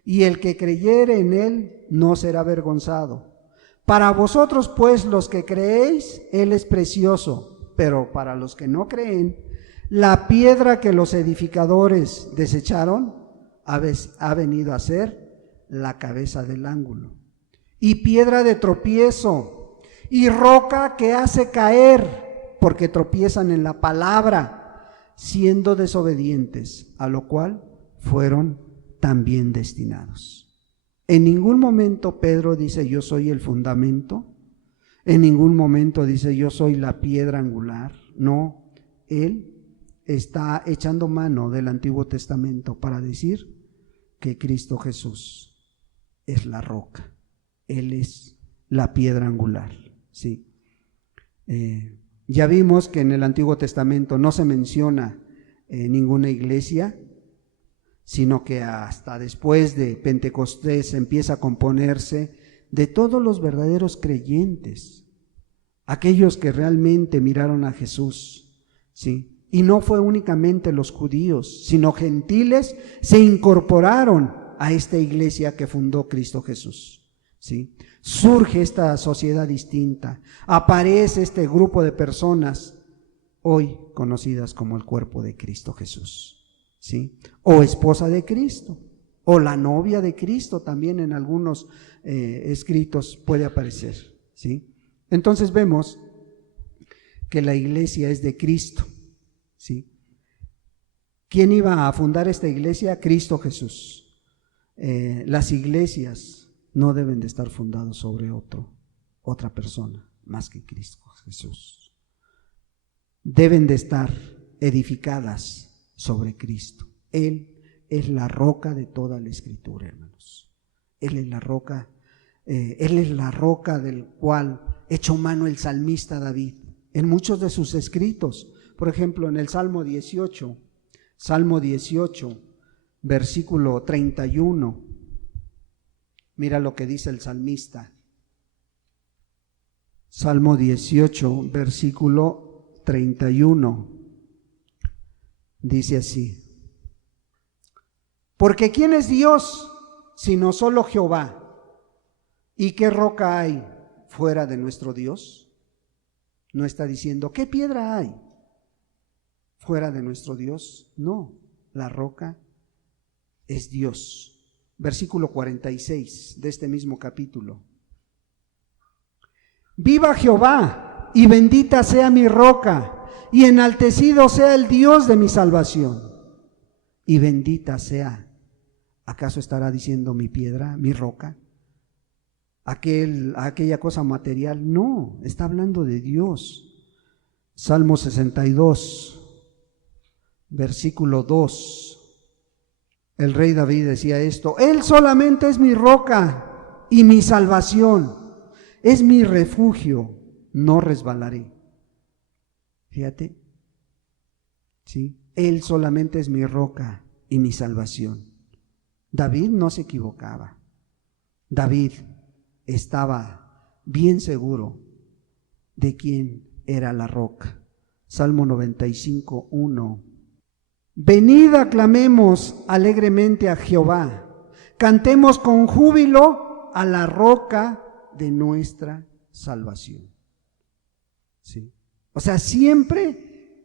y el que creyere en él no será avergonzado. Para vosotros pues los que creéis, él es precioso, pero para los que no creen, la piedra que los edificadores desecharon ha venido a ser la cabeza del ángulo, y piedra de tropiezo, y roca que hace caer, porque tropiezan en la palabra, siendo desobedientes, a lo cual fueron también destinados. En ningún momento Pedro dice yo soy el fundamento, en ningún momento dice yo soy la piedra angular. No, él está echando mano del Antiguo Testamento para decir que Cristo Jesús es la roca, Él es la piedra angular, ¿sí? Ya vimos que en el Antiguo Testamento no se menciona ninguna iglesia, sino que hasta después de Pentecostés empieza a componerse de todos los verdaderos creyentes, aquellos que realmente miraron a Jesús, ¿sí? Y no fue únicamente los judíos, sino gentiles se incorporaron a esta iglesia que fundó Cristo Jesús, ¿sí? Surge esta sociedad distinta, aparece este grupo de personas hoy conocidas como el cuerpo de Cristo Jesús, ¿sí? O esposa de Cristo, o la novia de Cristo, también en algunos escritos puede aparecer, ¿sí? Entonces vemos que la iglesia es de Cristo, ¿sí? ¿Quién iba a fundar esta iglesia? Cristo Jesús. Las iglesias no deben de estar fundadas sobre otra persona más que Cristo Jesús. Deben de estar edificadas sobre Cristo. Él es la roca de toda la Escritura, hermanos. Él es la roca del cual echó mano el salmista David en muchos de sus escritos. Por ejemplo, en el Salmo 18, versículo 31, mira lo que dice el salmista. Salmo 18, versículo 31, dice así: porque ¿quién es Dios sino solo Jehová? ¿Y qué roca hay fuera de nuestro Dios? No está diciendo ¿qué piedra hay fuera de nuestro Dios? No, la roca es Dios. Versículo 46 de este mismo capítulo: viva Jehová y bendita sea mi roca, y enaltecido sea el Dios de mi salvación. Y bendita sea, ¿acaso estará diciendo mi piedra, mi roca? Aquella cosa material. No, está hablando de Dios. Salmo 62, versículo 2. El rey David decía esto: Él solamente es mi roca y mi salvación, es mi refugio, no resbalaré. Fíjate, ¿sí? Él solamente es mi roca y mi salvación. David no se equivocaba. David estaba bien seguro de quién era la roca. Salmo 95, 1. Venid, aclamemos alegremente a Jehová, cantemos con júbilo a la roca de nuestra salvación. ¿Sí? O sea, siempre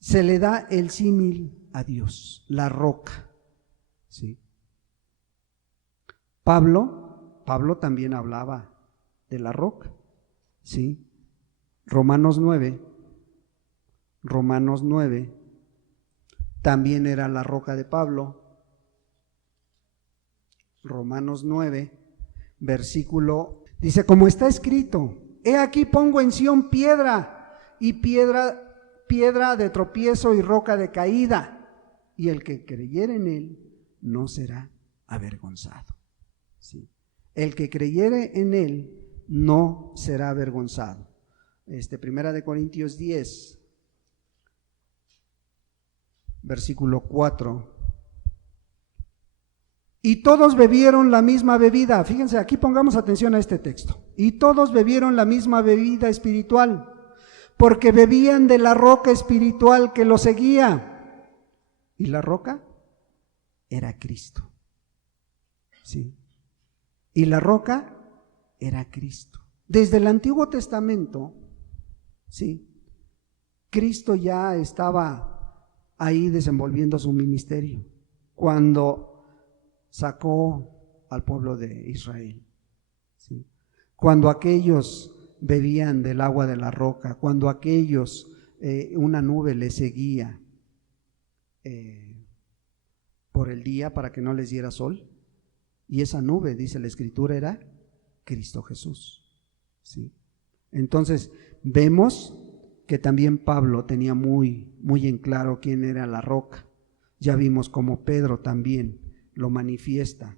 se le da el símil a Dios, la roca. ¿Sí? Pablo también hablaba de la roca. ¿Sí? Romanos 9 también era la roca de Pablo. Romanos 9, versículo, dice, como está escrito, he aquí pongo en Sión piedra, y piedra de tropiezo y roca de caída, y el que creyere en él no será avergonzado. ¿Sí? El que creyere en él no será avergonzado. Primera de Corintios 10, versículo 4. Y todos bebieron la misma bebida. Fíjense, aquí pongamos atención a este texto. Y todos bebieron la misma bebida espiritual, porque bebían de la roca espiritual que los seguía. Y la roca era Cristo. ¿Sí? Y la roca era Cristo. Desde el Antiguo Testamento, ¿sí?, Cristo ya estaba ahí desenvolviendo su ministerio cuando sacó al pueblo de Israel, ¿sí? Cuando aquellos bebían del agua de la roca, cuando aquellos, una nube les seguía por el día para que no les diera sol, y esa nube, dice la Escritura, era Cristo Jesús, ¿sí? Entonces vemos que también Pablo tenía muy en claro quién era la roca. Ya vimos como Pedro también lo manifiesta.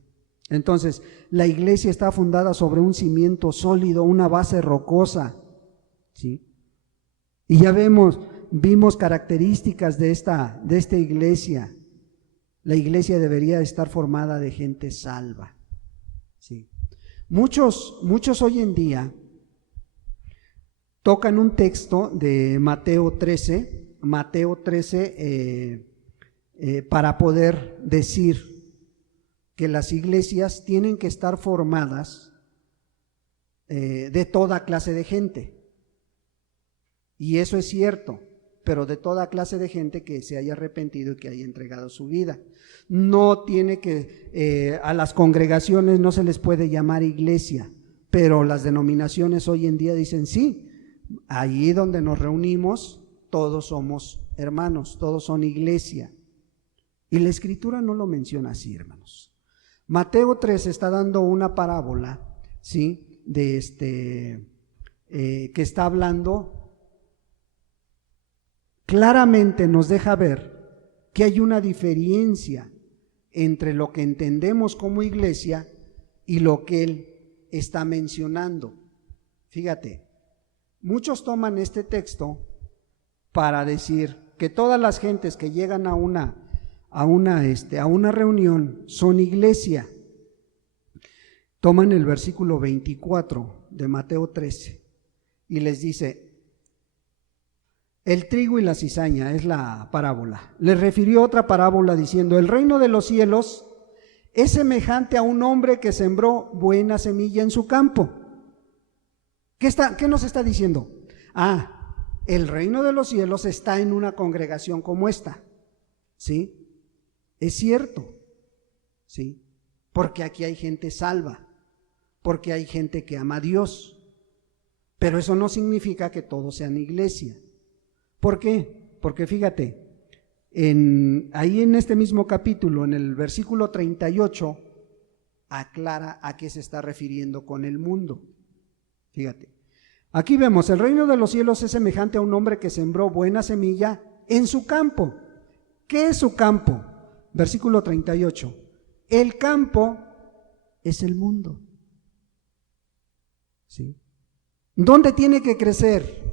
Entonces, la iglesia está fundada sobre un cimiento sólido, una base rocosa, ¿sí? Y ya vimos características de esta iglesia. La iglesia debería estar formada de gente salva, ¿sí? Muchos hoy en día tocan un texto de Mateo 13, para poder decir que las iglesias tienen que estar formadas de toda clase de gente. Y eso es cierto, pero de toda clase de gente que se haya arrepentido y que haya entregado su vida. No tiene que, a las congregaciones no se les puede llamar iglesia, pero las denominaciones hoy en día dicen sí, allí donde nos reunimos todos somos hermanos, todos son iglesia. Y la Escritura no lo menciona así, hermanos. Mateo 3 está dando una parábola, ¿sí?, que está hablando, claramente nos deja ver que hay una diferencia entre lo que entendemos como iglesia y lo que él está mencionando. Fíjate, muchos toman este texto para decir que todas las gentes que llegan a una reunión son iglesia. Toman el versículo 24 de Mateo 13 y les dice: el trigo y la cizaña es la parábola. Les refirió otra parábola diciendo: el reino de los cielos es semejante a un hombre que sembró buena semilla en su campo. ¿Qué nos está diciendo? El reino de los cielos está en una congregación como esta, ¿sí? Es cierto, ¿sí? Porque aquí hay gente salva, porque hay gente que ama a Dios, pero eso no significa que todos sean iglesia. ¿Por qué? Porque fíjate, ahí en este mismo capítulo, en el versículo 38, aclara a qué se está refiriendo con el mundo. Fíjate, aquí vemos: el reino de los cielos es semejante a un hombre que sembró buena semilla en su campo. ¿Qué es su campo? Versículo 38, el campo es el mundo, ¿sí? ¿Dónde tiene que crecer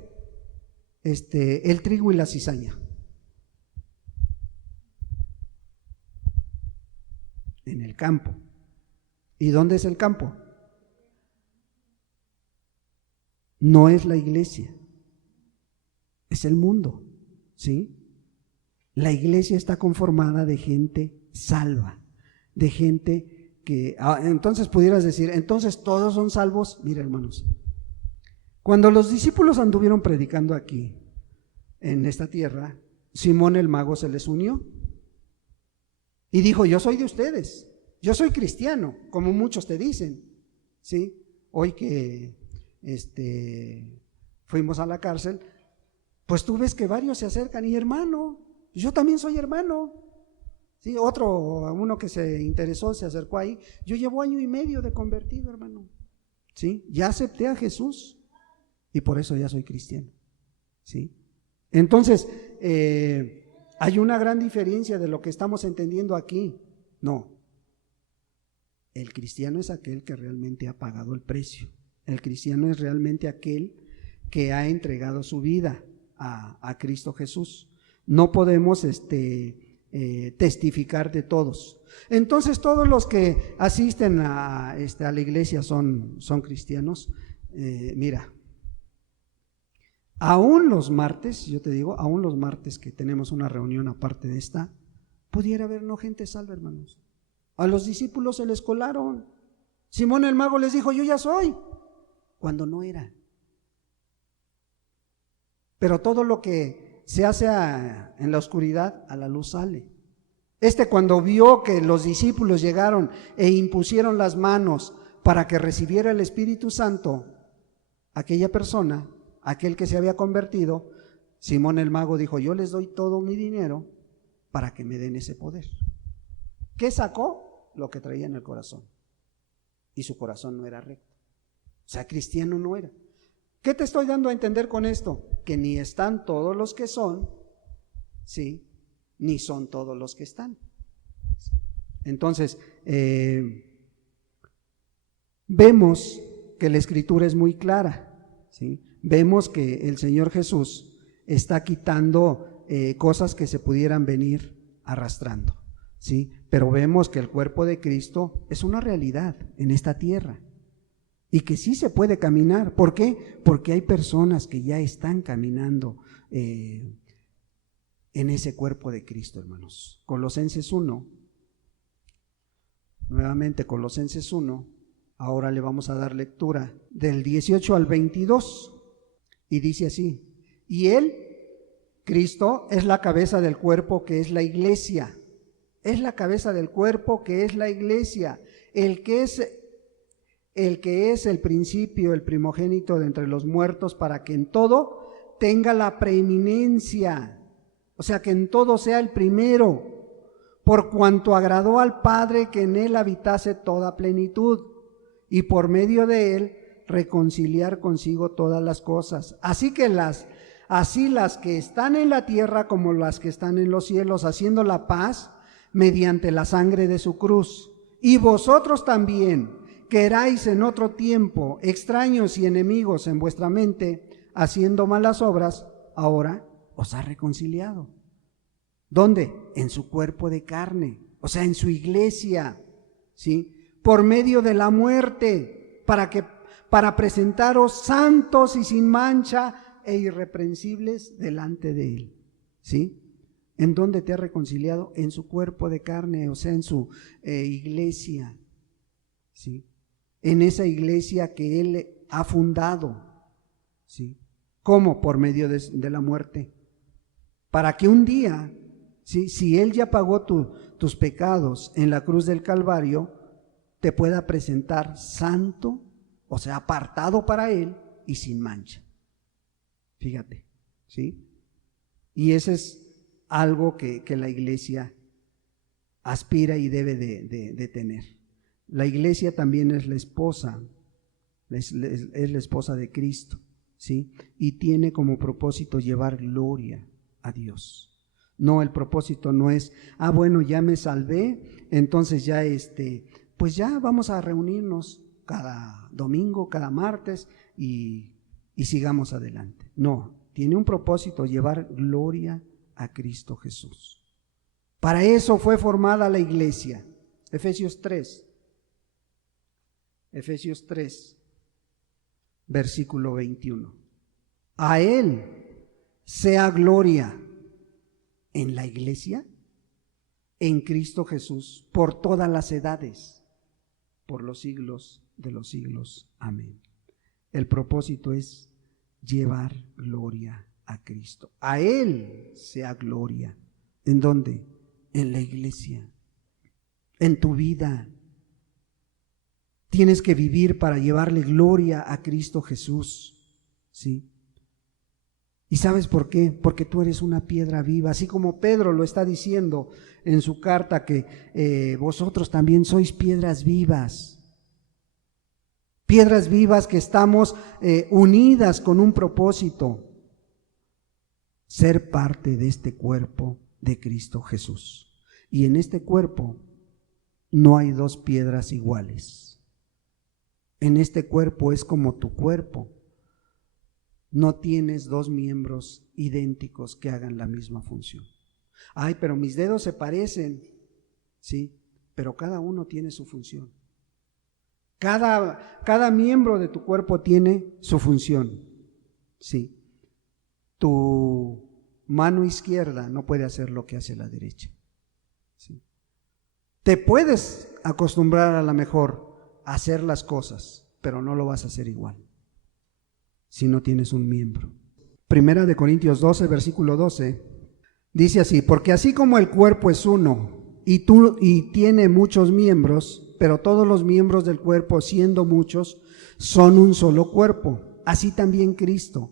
el trigo y la cizaña? En el campo. ¿Y dónde es el campo? No es la iglesia, es el mundo, ¿sí? La iglesia está conformada de gente salva, de gente que, entonces pudieras decir, entonces todos son salvos. Mira, hermanos, cuando los discípulos anduvieron predicando aquí, en esta tierra, Simón el mago se les unió y dijo: yo soy de ustedes, yo soy cristiano, como muchos te dicen, ¿sí? Hoy que fuimos a la cárcel, pues tú ves que varios se acercan y: hermano, yo también soy hermano, Sí, uno que se interesó, se acercó ahí. Yo llevo 1 año y medio de convertido, hermano. Sí, ya acepté a Jesús y por eso ya soy cristiano. Sí. Entonces, hay una gran diferencia de lo que estamos entendiendo aquí. No, el cristiano es aquel que realmente ha pagado el precio. El cristiano es realmente aquel que ha entregado su vida a Cristo Jesús. No podemos testificar de todos. Entonces, todos los que asisten a la iglesia son cristianos. Mira, aún los martes, yo te digo, aún los martes que tenemos una reunión aparte de esta, pudiera haber no gente salva, hermanos. A los discípulos se les colaron. Simón el mago les dijo, yo ya soy, cuando no era. Pero todo lo que se hace en la oscuridad, a la luz sale. Cuando vio que los discípulos llegaron e impusieron las manos para que recibiera el Espíritu Santo, aquella persona, aquel que se había convertido, Simón el mago dijo, yo les doy todo mi dinero para que me den ese poder. ¿Qué sacó? Lo que traía en el corazón. Y su corazón no era recto. O sea, cristiano no era. ¿Qué te estoy dando a entender con esto? Que ni están todos los que son, ¿sí? Ni son todos los que están. Entonces, vemos que la Escritura es muy clara, ¿sí? Vemos que el Señor Jesús está quitando cosas que se pudieran venir arrastrando, ¿sí? Pero vemos que el cuerpo de Cristo es una realidad en esta tierra y que sí se puede caminar. ¿Por qué? Porque hay personas que ya están caminando en ese cuerpo de Cristo, hermanos. Colosenses 1, nuevamente Colosenses 1, ahora le vamos a dar lectura del 18 al 22 y dice así: y Él, Cristo, es la cabeza del cuerpo que es la iglesia. Es la cabeza del cuerpo que es la iglesia, el que es el principio, el primogénito de entre los muertos, para que en todo tenga la preeminencia, o sea, que en todo sea el primero, por cuanto agradó al Padre que en él habitase toda plenitud, y por medio de él reconciliar consigo todas las cosas, así las que están en la tierra como las que están en los cielos, haciendo la paz mediante la sangre de su cruz. Y vosotros también, que erais en otro tiempo extraños y enemigos en vuestra mente, haciendo malas obras, ahora os ha reconciliado. ¿Dónde? En su cuerpo de carne, o sea, en su iglesia, ¿sí? Por medio de la muerte, para presentaros santos y sin mancha e irreprensibles delante de él, ¿sí? ¿En dónde te ha reconciliado? En su cuerpo de carne, o sea, en su iglesia, ¿sí? En esa iglesia que él ha fundado, ¿sí? ¿Cómo? Por medio de la muerte. Para que un día, ¿sí?, si él ya pagó tus pecados en la cruz del Calvario, te pueda presentar santo, o sea, apartado para él y sin mancha. Fíjate, ¿sí? Y ese es algo que la iglesia aspira y debe de tener. La iglesia también es la esposa, es la esposa de Cristo, ¿sí? Y tiene como propósito llevar gloria a Dios. No, el propósito no es, bueno, ya me salvé, entonces ya pues ya vamos a reunirnos cada domingo, cada martes y sigamos adelante. No, tiene un propósito, llevar gloria a Cristo Jesús. Para eso fue formada la iglesia. Efesios 3, versículo 21. A Él sea gloria en la iglesia, en Cristo Jesús, por todas las edades, por los siglos de los siglos. Amén. El propósito es llevar gloria a Cristo. A Él sea gloria. ¿En dónde? En la iglesia, en tu vida. Tienes que vivir para llevarle gloria a Cristo Jesús, ¿sí? ¿Y sabes por qué? Porque tú eres una piedra viva, así como Pedro lo está diciendo en su carta, que vosotros también sois piedras vivas. Piedras vivas que estamos unidas con un propósito: ser parte de este cuerpo de Cristo Jesús. Y en este cuerpo no hay dos piedras iguales. En este cuerpo es como tu cuerpo. No tienes dos miembros idénticos que hagan la misma función. Ay, pero mis dedos se parecen. Sí, pero cada uno tiene su función. Cada miembro de tu cuerpo tiene su función. Sí. Tu mano izquierda no puede hacer lo que hace la derecha. ¿Sí? Te puedes acostumbrar a lo mejor a hacer las cosas, pero no lo vas a hacer igual si no tienes un miembro. Primera de Corintios 12, versículo 12, dice así: porque así como el cuerpo es uno y tiene muchos miembros, pero todos los miembros del cuerpo, siendo muchos, son un solo cuerpo, así también Cristo.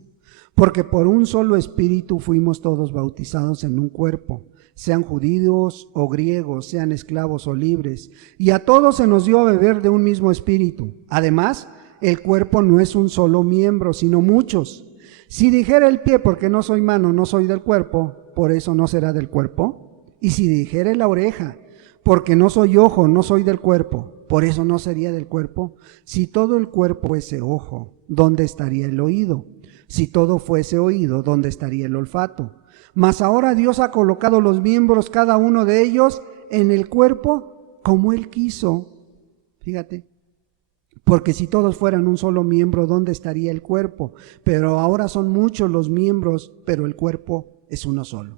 Porque por un solo espíritu fuimos todos bautizados en un cuerpo, sean judíos o griegos, sean esclavos o libres, y a todos se nos dio a beber de un mismo espíritu. Además, el cuerpo no es un solo miembro, sino muchos. Si dijera el pie, porque no soy mano, no soy del cuerpo, por eso no será del cuerpo. Y si dijera la oreja, porque no soy ojo, no soy del cuerpo, por eso no sería del cuerpo. Si todo el cuerpo fuese ojo, ¿dónde estaría el oído? Si todo fuese oído, ¿dónde estaría el olfato? Mas ahora Dios ha colocado los miembros, cada uno de ellos, en el cuerpo como Él quiso. Fíjate, porque si todos fueran un solo miembro, ¿dónde estaría el cuerpo? Pero ahora son muchos los miembros, pero el cuerpo es uno solo.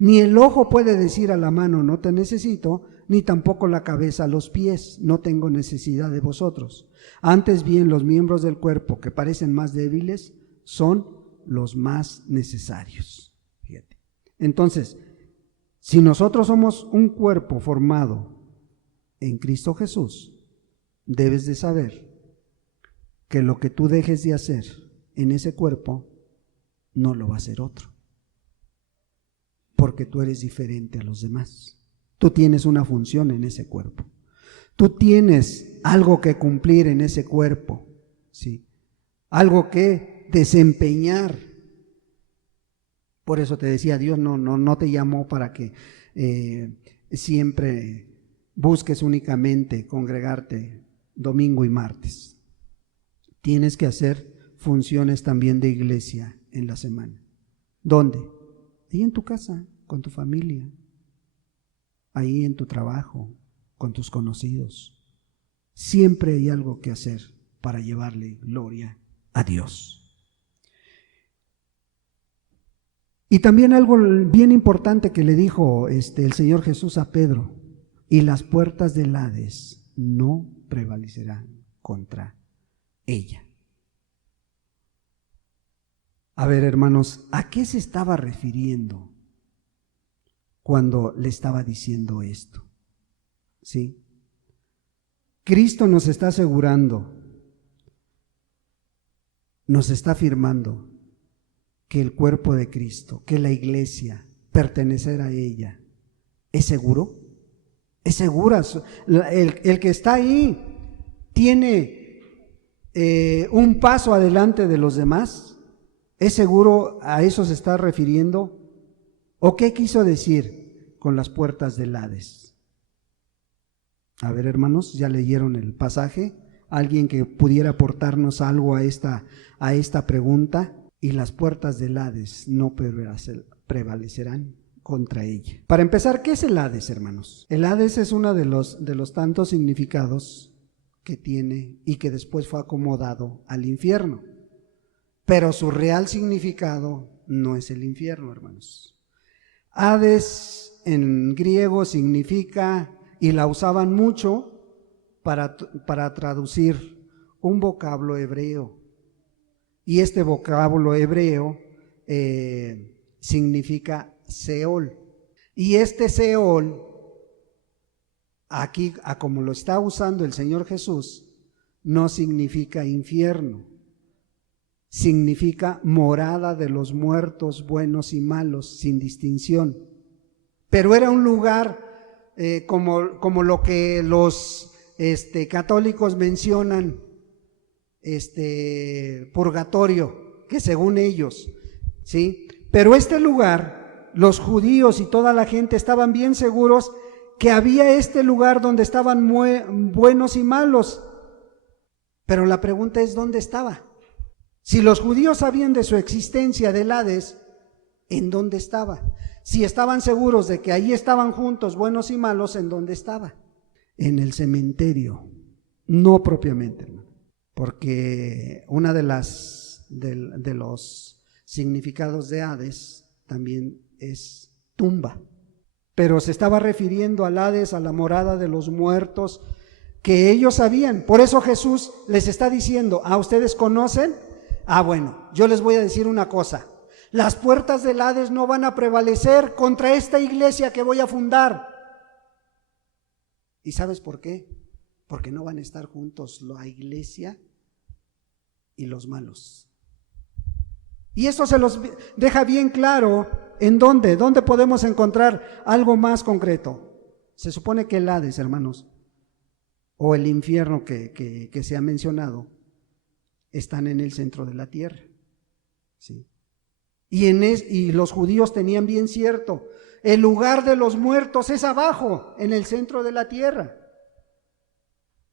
Ni el ojo puede decir a la mano, no te necesito, ni tampoco la cabeza a los pies, no tengo necesidad de vosotros. Antes bien, los miembros del cuerpo que parecen más débiles son los más necesarios. Fíjate. Entonces, si nosotros somos un cuerpo formado en Cristo Jesús, debes de saber que lo que tú dejes de hacer en ese cuerpo no lo va a hacer otro, porque tú eres diferente a los demás. Tú tienes una función en ese cuerpo. Tú tienes algo que cumplir en ese cuerpo, ¿sí? Algo que desempeñar. Por eso te decía, Dios no te llamó para que siempre busques únicamente congregarte domingo y martes. Tienes que hacer funciones también de iglesia en la semana. ¿Dónde? Ahí en tu casa, con tu familia, ahí en tu trabajo, con tus conocidos. Siempre hay algo que hacer para llevarle gloria a Dios. Y también algo bien importante que le dijo el Señor Jesús a Pedro: y las puertas del Hades no prevalecerán contra ella. A ver, hermanos, ¿a qué se estaba refiriendo cuando le estaba diciendo esto? ¿Sí? Cristo nos está asegurando, nos está afirmando que el cuerpo de Cristo, que la iglesia, pertenecer a ella, ¿es seguro? Es segura. El que está ahí tiene un paso adelante de los demás. ¿Es seguro? ¿A eso se está refiriendo? ¿O qué quiso decir con las puertas del Hades? A ver, hermanos, ¿ya leyeron el pasaje? ¿Alguien que pudiera aportarnos algo a esta pregunta? Y las puertas del Hades no prevalecerán contra ella. Para empezar, ¿qué es el Hades, hermanos? El Hades es uno de los tantos significados que tiene y que después fue acomodado al infierno. Pero su real significado no es el infierno, hermanos. Hades en griego significa, y la usaban mucho para traducir un vocablo hebreo. Y este vocablo hebreo significa Seol. Y este Seol, aquí, como lo está usando el Señor Jesús, no significa infierno, significa morada de los muertos buenos y malos, sin distinción. Pero era un lugar como lo que los católicos mencionan, purgatorio, que según ellos, ¿sí? Pero este lugar, los judíos y toda la gente estaban bien seguros que había este lugar donde estaban buenos y malos. Pero la pregunta es, ¿dónde estaba? Si los judíos sabían de su existencia del Hades, ¿en dónde estaba? Si estaban seguros de que ahí estaban juntos, buenos y malos, ¿en dónde estaba? En el cementerio, no propiamente, hermano, porque una de los significados de Hades también es tumba, pero se estaba refiriendo al Hades, a la morada de los muertos, que ellos sabían. Por eso Jesús les está diciendo, ¿ustedes conocen? Bueno, yo les voy a decir una cosa, las puertas del Hades no van a prevalecer contra esta iglesia que voy a fundar. ¿Y sabes por qué? Porque no van a estar juntos la iglesia y los malos. Y esto se los deja bien claro. ¿En dónde? ¿Dónde podemos encontrar algo más concreto? Se supone que el Hades, hermanos, o el infierno que se ha mencionado, están en el centro de la tierra, ¿sí? Y los judíos tenían bien cierto, el lugar de los muertos es abajo, en el centro de la tierra,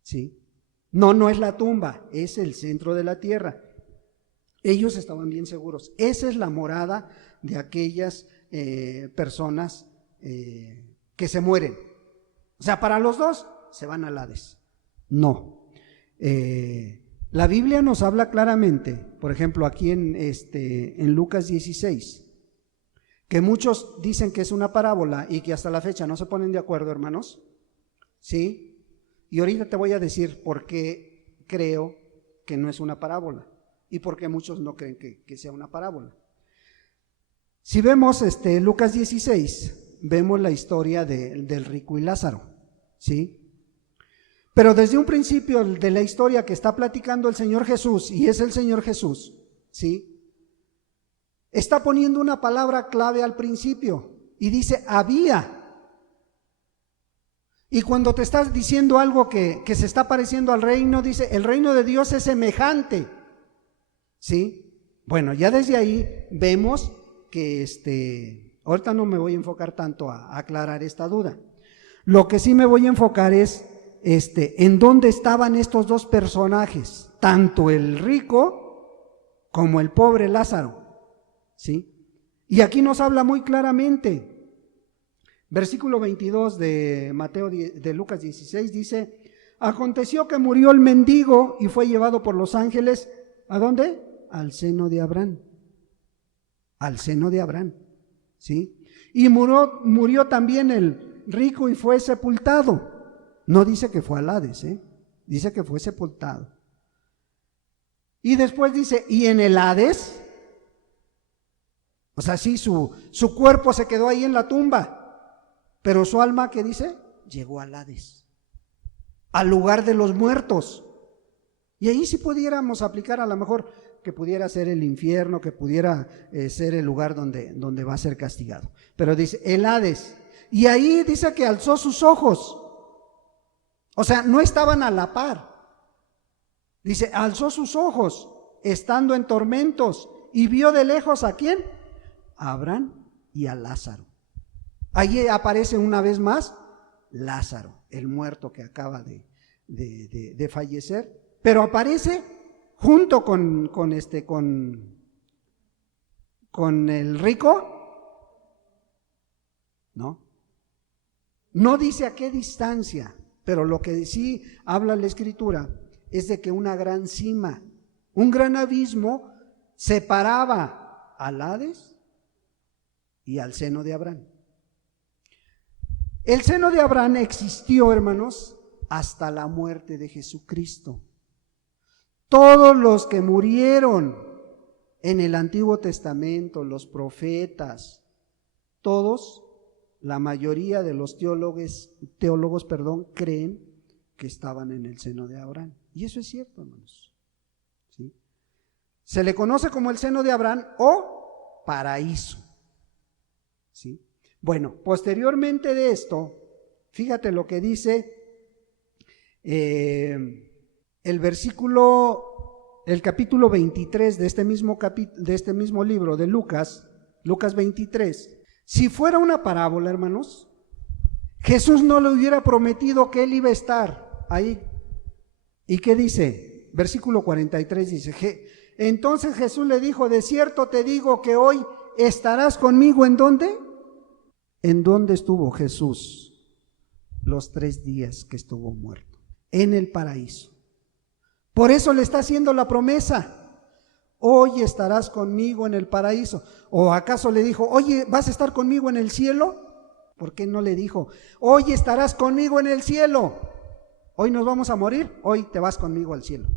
¿sí? No es la tumba, es el centro de la tierra. Ellos estaban bien seguros, esa es la morada de aquellas personas que se mueren. O sea, para los dos se van al Hades. No. La Biblia nos habla claramente, por ejemplo, aquí en Lucas 16, que muchos dicen que es una parábola y que hasta la fecha no se ponen de acuerdo, hermanos, ¿sí? Y ahorita te voy a decir por qué creo que no es una parábola y por qué muchos no creen que sea una parábola. Si vemos Lucas 16, vemos la historia del rico y Lázaro, ¿sí? Pero desde un principio de la historia que está platicando el Señor Jesús, y es el Señor Jesús, ¿sí? Está poniendo una palabra clave al principio y dice había. Y cuando te estás diciendo algo que se está pareciendo al reino, dice el reino de Dios es semejante, ¿sí? Bueno, ya desde ahí vemos que ahorita no me voy a enfocar tanto a aclarar esta duda. Lo que sí me voy a enfocar es en dónde estaban estos dos personajes, tanto el rico como el pobre Lázaro, ¿sí? Y aquí nos habla muy claramente. Versículo 22 de Lucas 16 dice: aconteció que murió el mendigo y fue llevado por los ángeles, ¿a dónde? Al seno de Abraham. Al seno de Abraham, ¿sí? Y murió también el rico y fue sepultado. No dice que fue al Hades, dice que fue sepultado. Y después dice, ¿y en el Hades? O sea, sí, su cuerpo se quedó ahí en la tumba, pero su alma, ¿qué dice? Llegó al Hades, al lugar de los muertos. Y ahí sí pudiéramos aplicar a lo mejor que pudiera ser el infierno, que pudiera ser el lugar donde va a ser castigado. Pero dice, el Hades. Y ahí dice que alzó sus ojos. O sea, no estaban a la par. Dice, alzó sus ojos, estando en tormentos, y vio de lejos ¿a quién? A Abraham y a Lázaro. Allí aparece una vez más Lázaro, el muerto que acaba de fallecer, pero aparece junto con el rico. No dice a qué distancia, pero lo que sí habla la Escritura es de que una gran cima, un gran abismo separaba al Hades y al seno de Abraham. El seno de Abraham existió, hermanos, hasta la muerte de Jesucristo. Todos los que murieron en el Antiguo Testamento, los profetas, todos, la mayoría de los teólogos, creen que estaban en el seno de Abraham. Y eso es cierto, hermanos, ¿sí? Se le conoce como el seno de Abraham o paraíso. ¿Sí? Bueno, posteriormente de esto, fíjate lo que dice el capítulo 23 de este mismo libro de Lucas 23. Si fuera una parábola, hermanos, Jesús no le hubiera prometido que él iba a estar ahí. ¿Y qué dice? Versículo 43 dice, entonces Jesús le dijo, de cierto te digo que hoy estarás conmigo. ¿En dónde? ¿En dónde estuvo Jesús los 3 días que estuvo muerto? En el paraíso. Por eso le está haciendo la promesa. Hoy estarás conmigo en el paraíso. ¿O acaso le dijo, oye, vas a estar conmigo en el cielo? ¿Por qué no le dijo, hoy estarás conmigo en el cielo? Hoy nos vamos a morir, hoy te vas conmigo al cielo.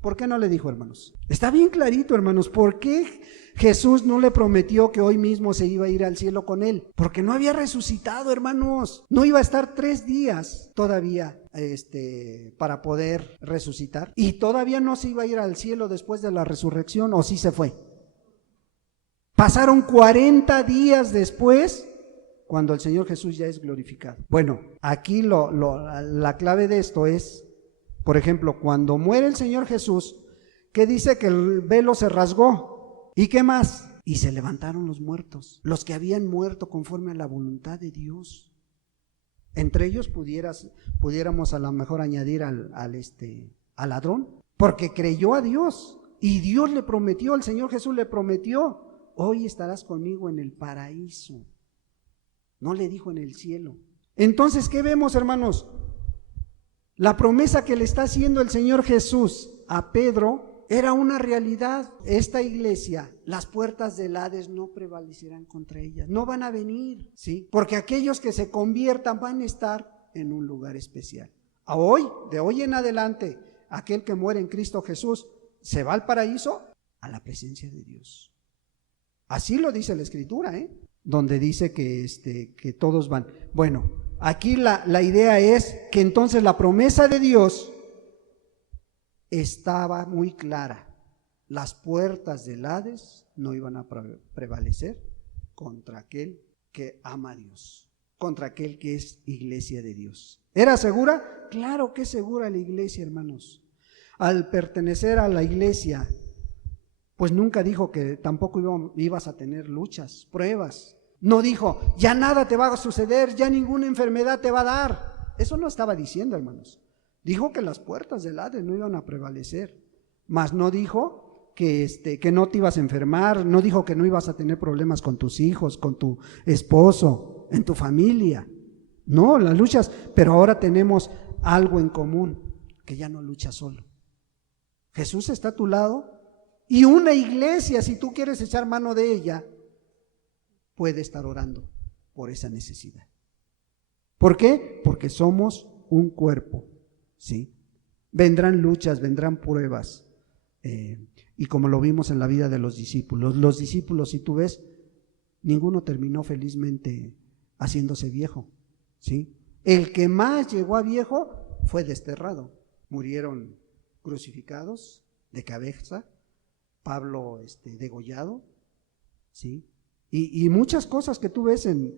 ¿Por qué no le dijo, hermanos? Está bien clarito, hermanos. ¿Por qué Jesús no le prometió que hoy mismo se iba a ir al cielo con él? Porque no había resucitado, hermanos. No iba a estar 3 días todavía para poder resucitar. Y todavía no se iba a ir al cielo después de la resurrección, ¿o sí se fue? Pasaron 40 días después, cuando el Señor Jesús ya es glorificado. Bueno, aquí la clave de esto es, por ejemplo, cuando muere el Señor Jesús, que dice que el velo se rasgó. ¿Y qué más? Y se levantaron los muertos, los que habían muerto conforme a la voluntad de Dios. Entre ellos pudiéramos a lo mejor añadir al ladrón, porque creyó a Dios y Dios le prometió, el Señor Jesús le prometió, hoy estarás conmigo en el paraíso. No le dijo en el cielo. Entonces, ¿qué vemos, hermanos? La promesa que le está haciendo el Señor Jesús a Pedro era una realidad. Esta iglesia, las puertas del Hades no prevalecerán contra ellas, no van a venir, ¿sí? Porque aquellos que se conviertan van a estar en un lugar especial. De hoy en adelante, aquel que muere en Cristo Jesús se va al paraíso, a la presencia de Dios. Así lo dice la Escritura, donde dice que todos van. Bueno, aquí la idea es que entonces la promesa de Dios estaba muy clara. Las puertas del Hades no iban a prevalecer contra aquel que ama a Dios, contra aquel que es iglesia de Dios. ¿Era segura? Claro que es segura la iglesia, hermanos. Al pertenecer a la iglesia, pues nunca dijo que tampoco ibas a tener luchas, pruebas. No dijo, ya nada te va a suceder, ya ninguna enfermedad te va a dar. Eso no estaba diciendo, hermanos. Dijo que las puertas del Hades no iban a prevalecer, mas no dijo que no te ibas a enfermar, no dijo que no ibas a tener problemas con tus hijos, con tu esposo, en tu familia. No, las luchas, pero ahora tenemos algo en común, que ya no luchas solo. Jesús está a tu lado y una iglesia, si tú quieres echar mano de ella, puede estar orando por esa necesidad. ¿Por qué? Porque somos un cuerpo, ¿sí? Vendrán luchas, vendrán pruebas, y como lo vimos en la vida de los discípulos, si tú ves, ninguno terminó felizmente haciéndose viejo, ¿sí? El que más llegó a viejo fue desterrado, murieron crucificados de cabeza, Pablo degollado, ¿sí? Y muchas cosas que tú ves en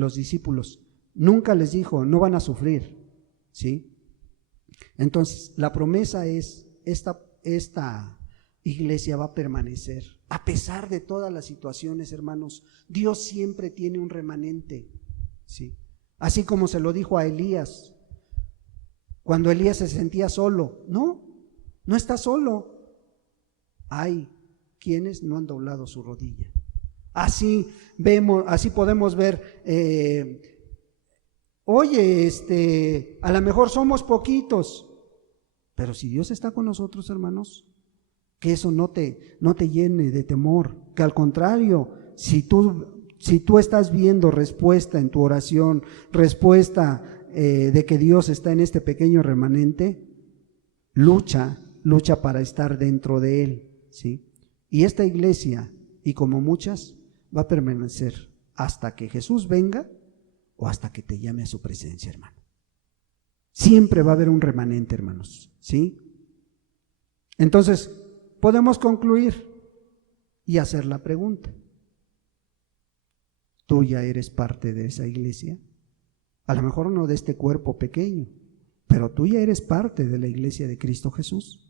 los discípulos. Nunca les dijo, no van a sufrir, ¿sí? Entonces, la promesa es, esta iglesia va a permanecer. A pesar de todas las situaciones, hermanos, Dios siempre tiene un remanente, ¿sí? Así como se lo dijo a Elías, cuando Elías se sentía solo. No está solo. Hay quienes no han doblado su rodilla. Así podemos ver, oye, a lo mejor somos poquitos, pero si Dios está con nosotros, hermanos, que eso no te llene de temor, que al contrario, si tú estás viendo respuesta en tu oración, respuesta de que Dios está en este pequeño remanente, lucha para estar dentro de él, ¿sí? Y esta iglesia, y como muchas, va a permanecer hasta que Jesús venga o hasta que te llame a su presencia, hermano. Siempre va a haber un remanente, hermanos, ¿sí? Entonces, podemos concluir y hacer la pregunta. ¿Tú ya eres parte de esa iglesia? A lo mejor no de este cuerpo pequeño, pero tú ya eres parte de la iglesia de Cristo Jesús.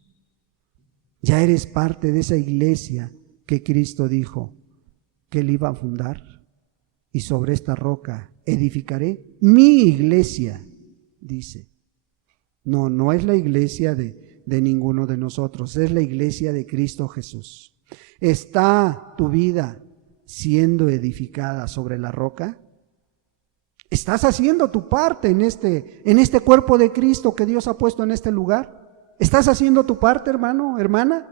Ya eres parte de esa iglesia que Cristo dijo que Él iba a fundar, y sobre esta roca edificaré mi iglesia, dice. No es la iglesia de ninguno de nosotros, es la iglesia de Cristo Jesús. ¿Está tu vida siendo edificada sobre la roca? ¿Estás haciendo tu parte en este cuerpo de Cristo que Dios ha puesto en este lugar? ¿Estás haciendo tu parte, hermano, hermana?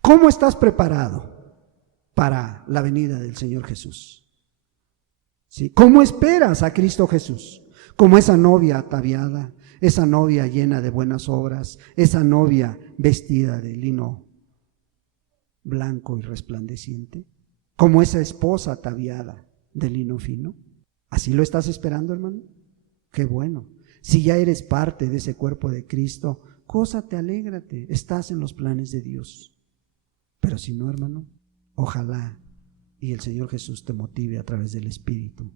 ¿Cómo estás preparado para la venida del Señor Jesús? ¿Sí? ¿Cómo esperas a Cristo Jesús? Como esa novia ataviada, esa novia llena de buenas obras, esa novia vestida de lino blanco y resplandeciente, como esa esposa ataviada de lino fino. ¿Así lo estás esperando, hermano? Qué bueno. Si ya eres parte de ese cuerpo de Cristo, gózate, alégrate, estás en los planes de Dios. Pero si no, hermano, ojalá y el Señor Jesús te motive a través del Espíritu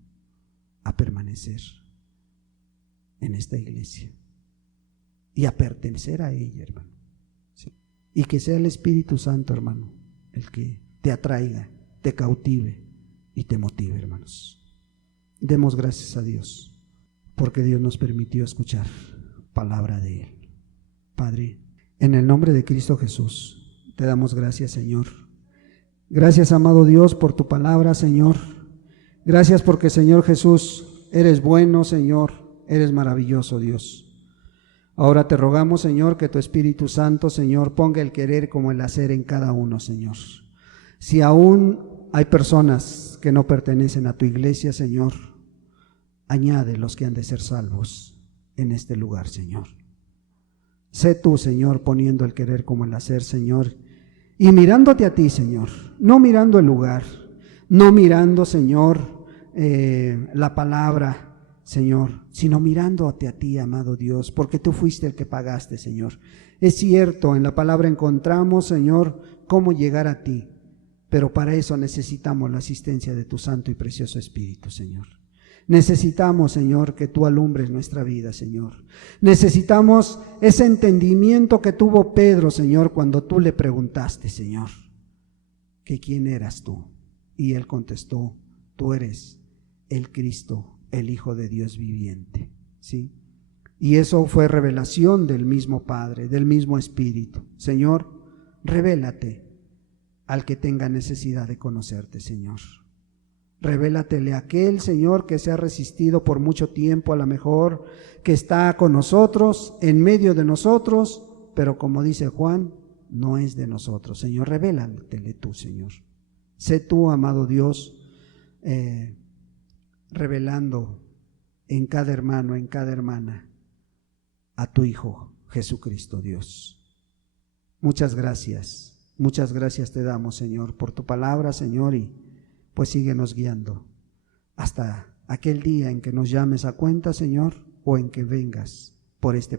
a permanecer en esta iglesia y a pertenecer a ella, hermano. ¿Sí? Y que sea el Espíritu Santo, hermano, el que te atraiga, te cautive y te motive, hermanos. Demos gracias a Dios porque Dios nos permitió escuchar palabra de Él. Padre, en el nombre de Cristo Jesús, te damos gracias, Señor. Gracias, amado Dios, por tu palabra, Señor. Gracias porque, Señor Jesús, eres bueno, Señor, eres maravilloso, Dios. Ahora te rogamos, Señor, que tu Espíritu Santo, Señor, ponga el querer como el hacer en cada uno, Señor. Si aún hay personas que no pertenecen a tu iglesia, Señor, añade los que han de ser salvos en este lugar, Señor. Sé tú, Señor, poniendo el querer como el hacer, Señor, y mirándote a ti, Señor, no mirando el lugar, no mirando, Señor, la palabra, Señor, sino mirándote a ti, amado Dios, porque tú fuiste el que pagaste, Señor. Es cierto, en la palabra encontramos, Señor, cómo llegar a ti, pero para eso necesitamos la asistencia de tu Santo y Precioso Espíritu, Señor. Necesitamos, Señor, que tú alumbres nuestra vida, Señor. Necesitamos ese entendimiento que tuvo Pedro, Señor, cuando tú le preguntaste, Señor, que quién eras tú. Y él contestó, tú eres el Cristo, el Hijo de Dios viviente. ¿Sí? Y eso fue revelación del mismo Padre, del mismo Espíritu. Señor, revélate al que tenga necesidad de conocerte, Señor. Revélatele a aquel, Señor, que se ha resistido por mucho tiempo, a lo mejor, que está con nosotros, en medio de nosotros, pero como dice Juan, no es de nosotros. Señor, revélatele tú, Señor. Sé tú, amado Dios, revelando en cada hermano, en cada hermana, a tu Hijo Jesucristo, Dios. Muchas gracias te damos, Señor, por tu palabra, Señor, y pues síguenos guiando hasta aquel día en que nos llames a cuenta, Señor, o en que vengas por este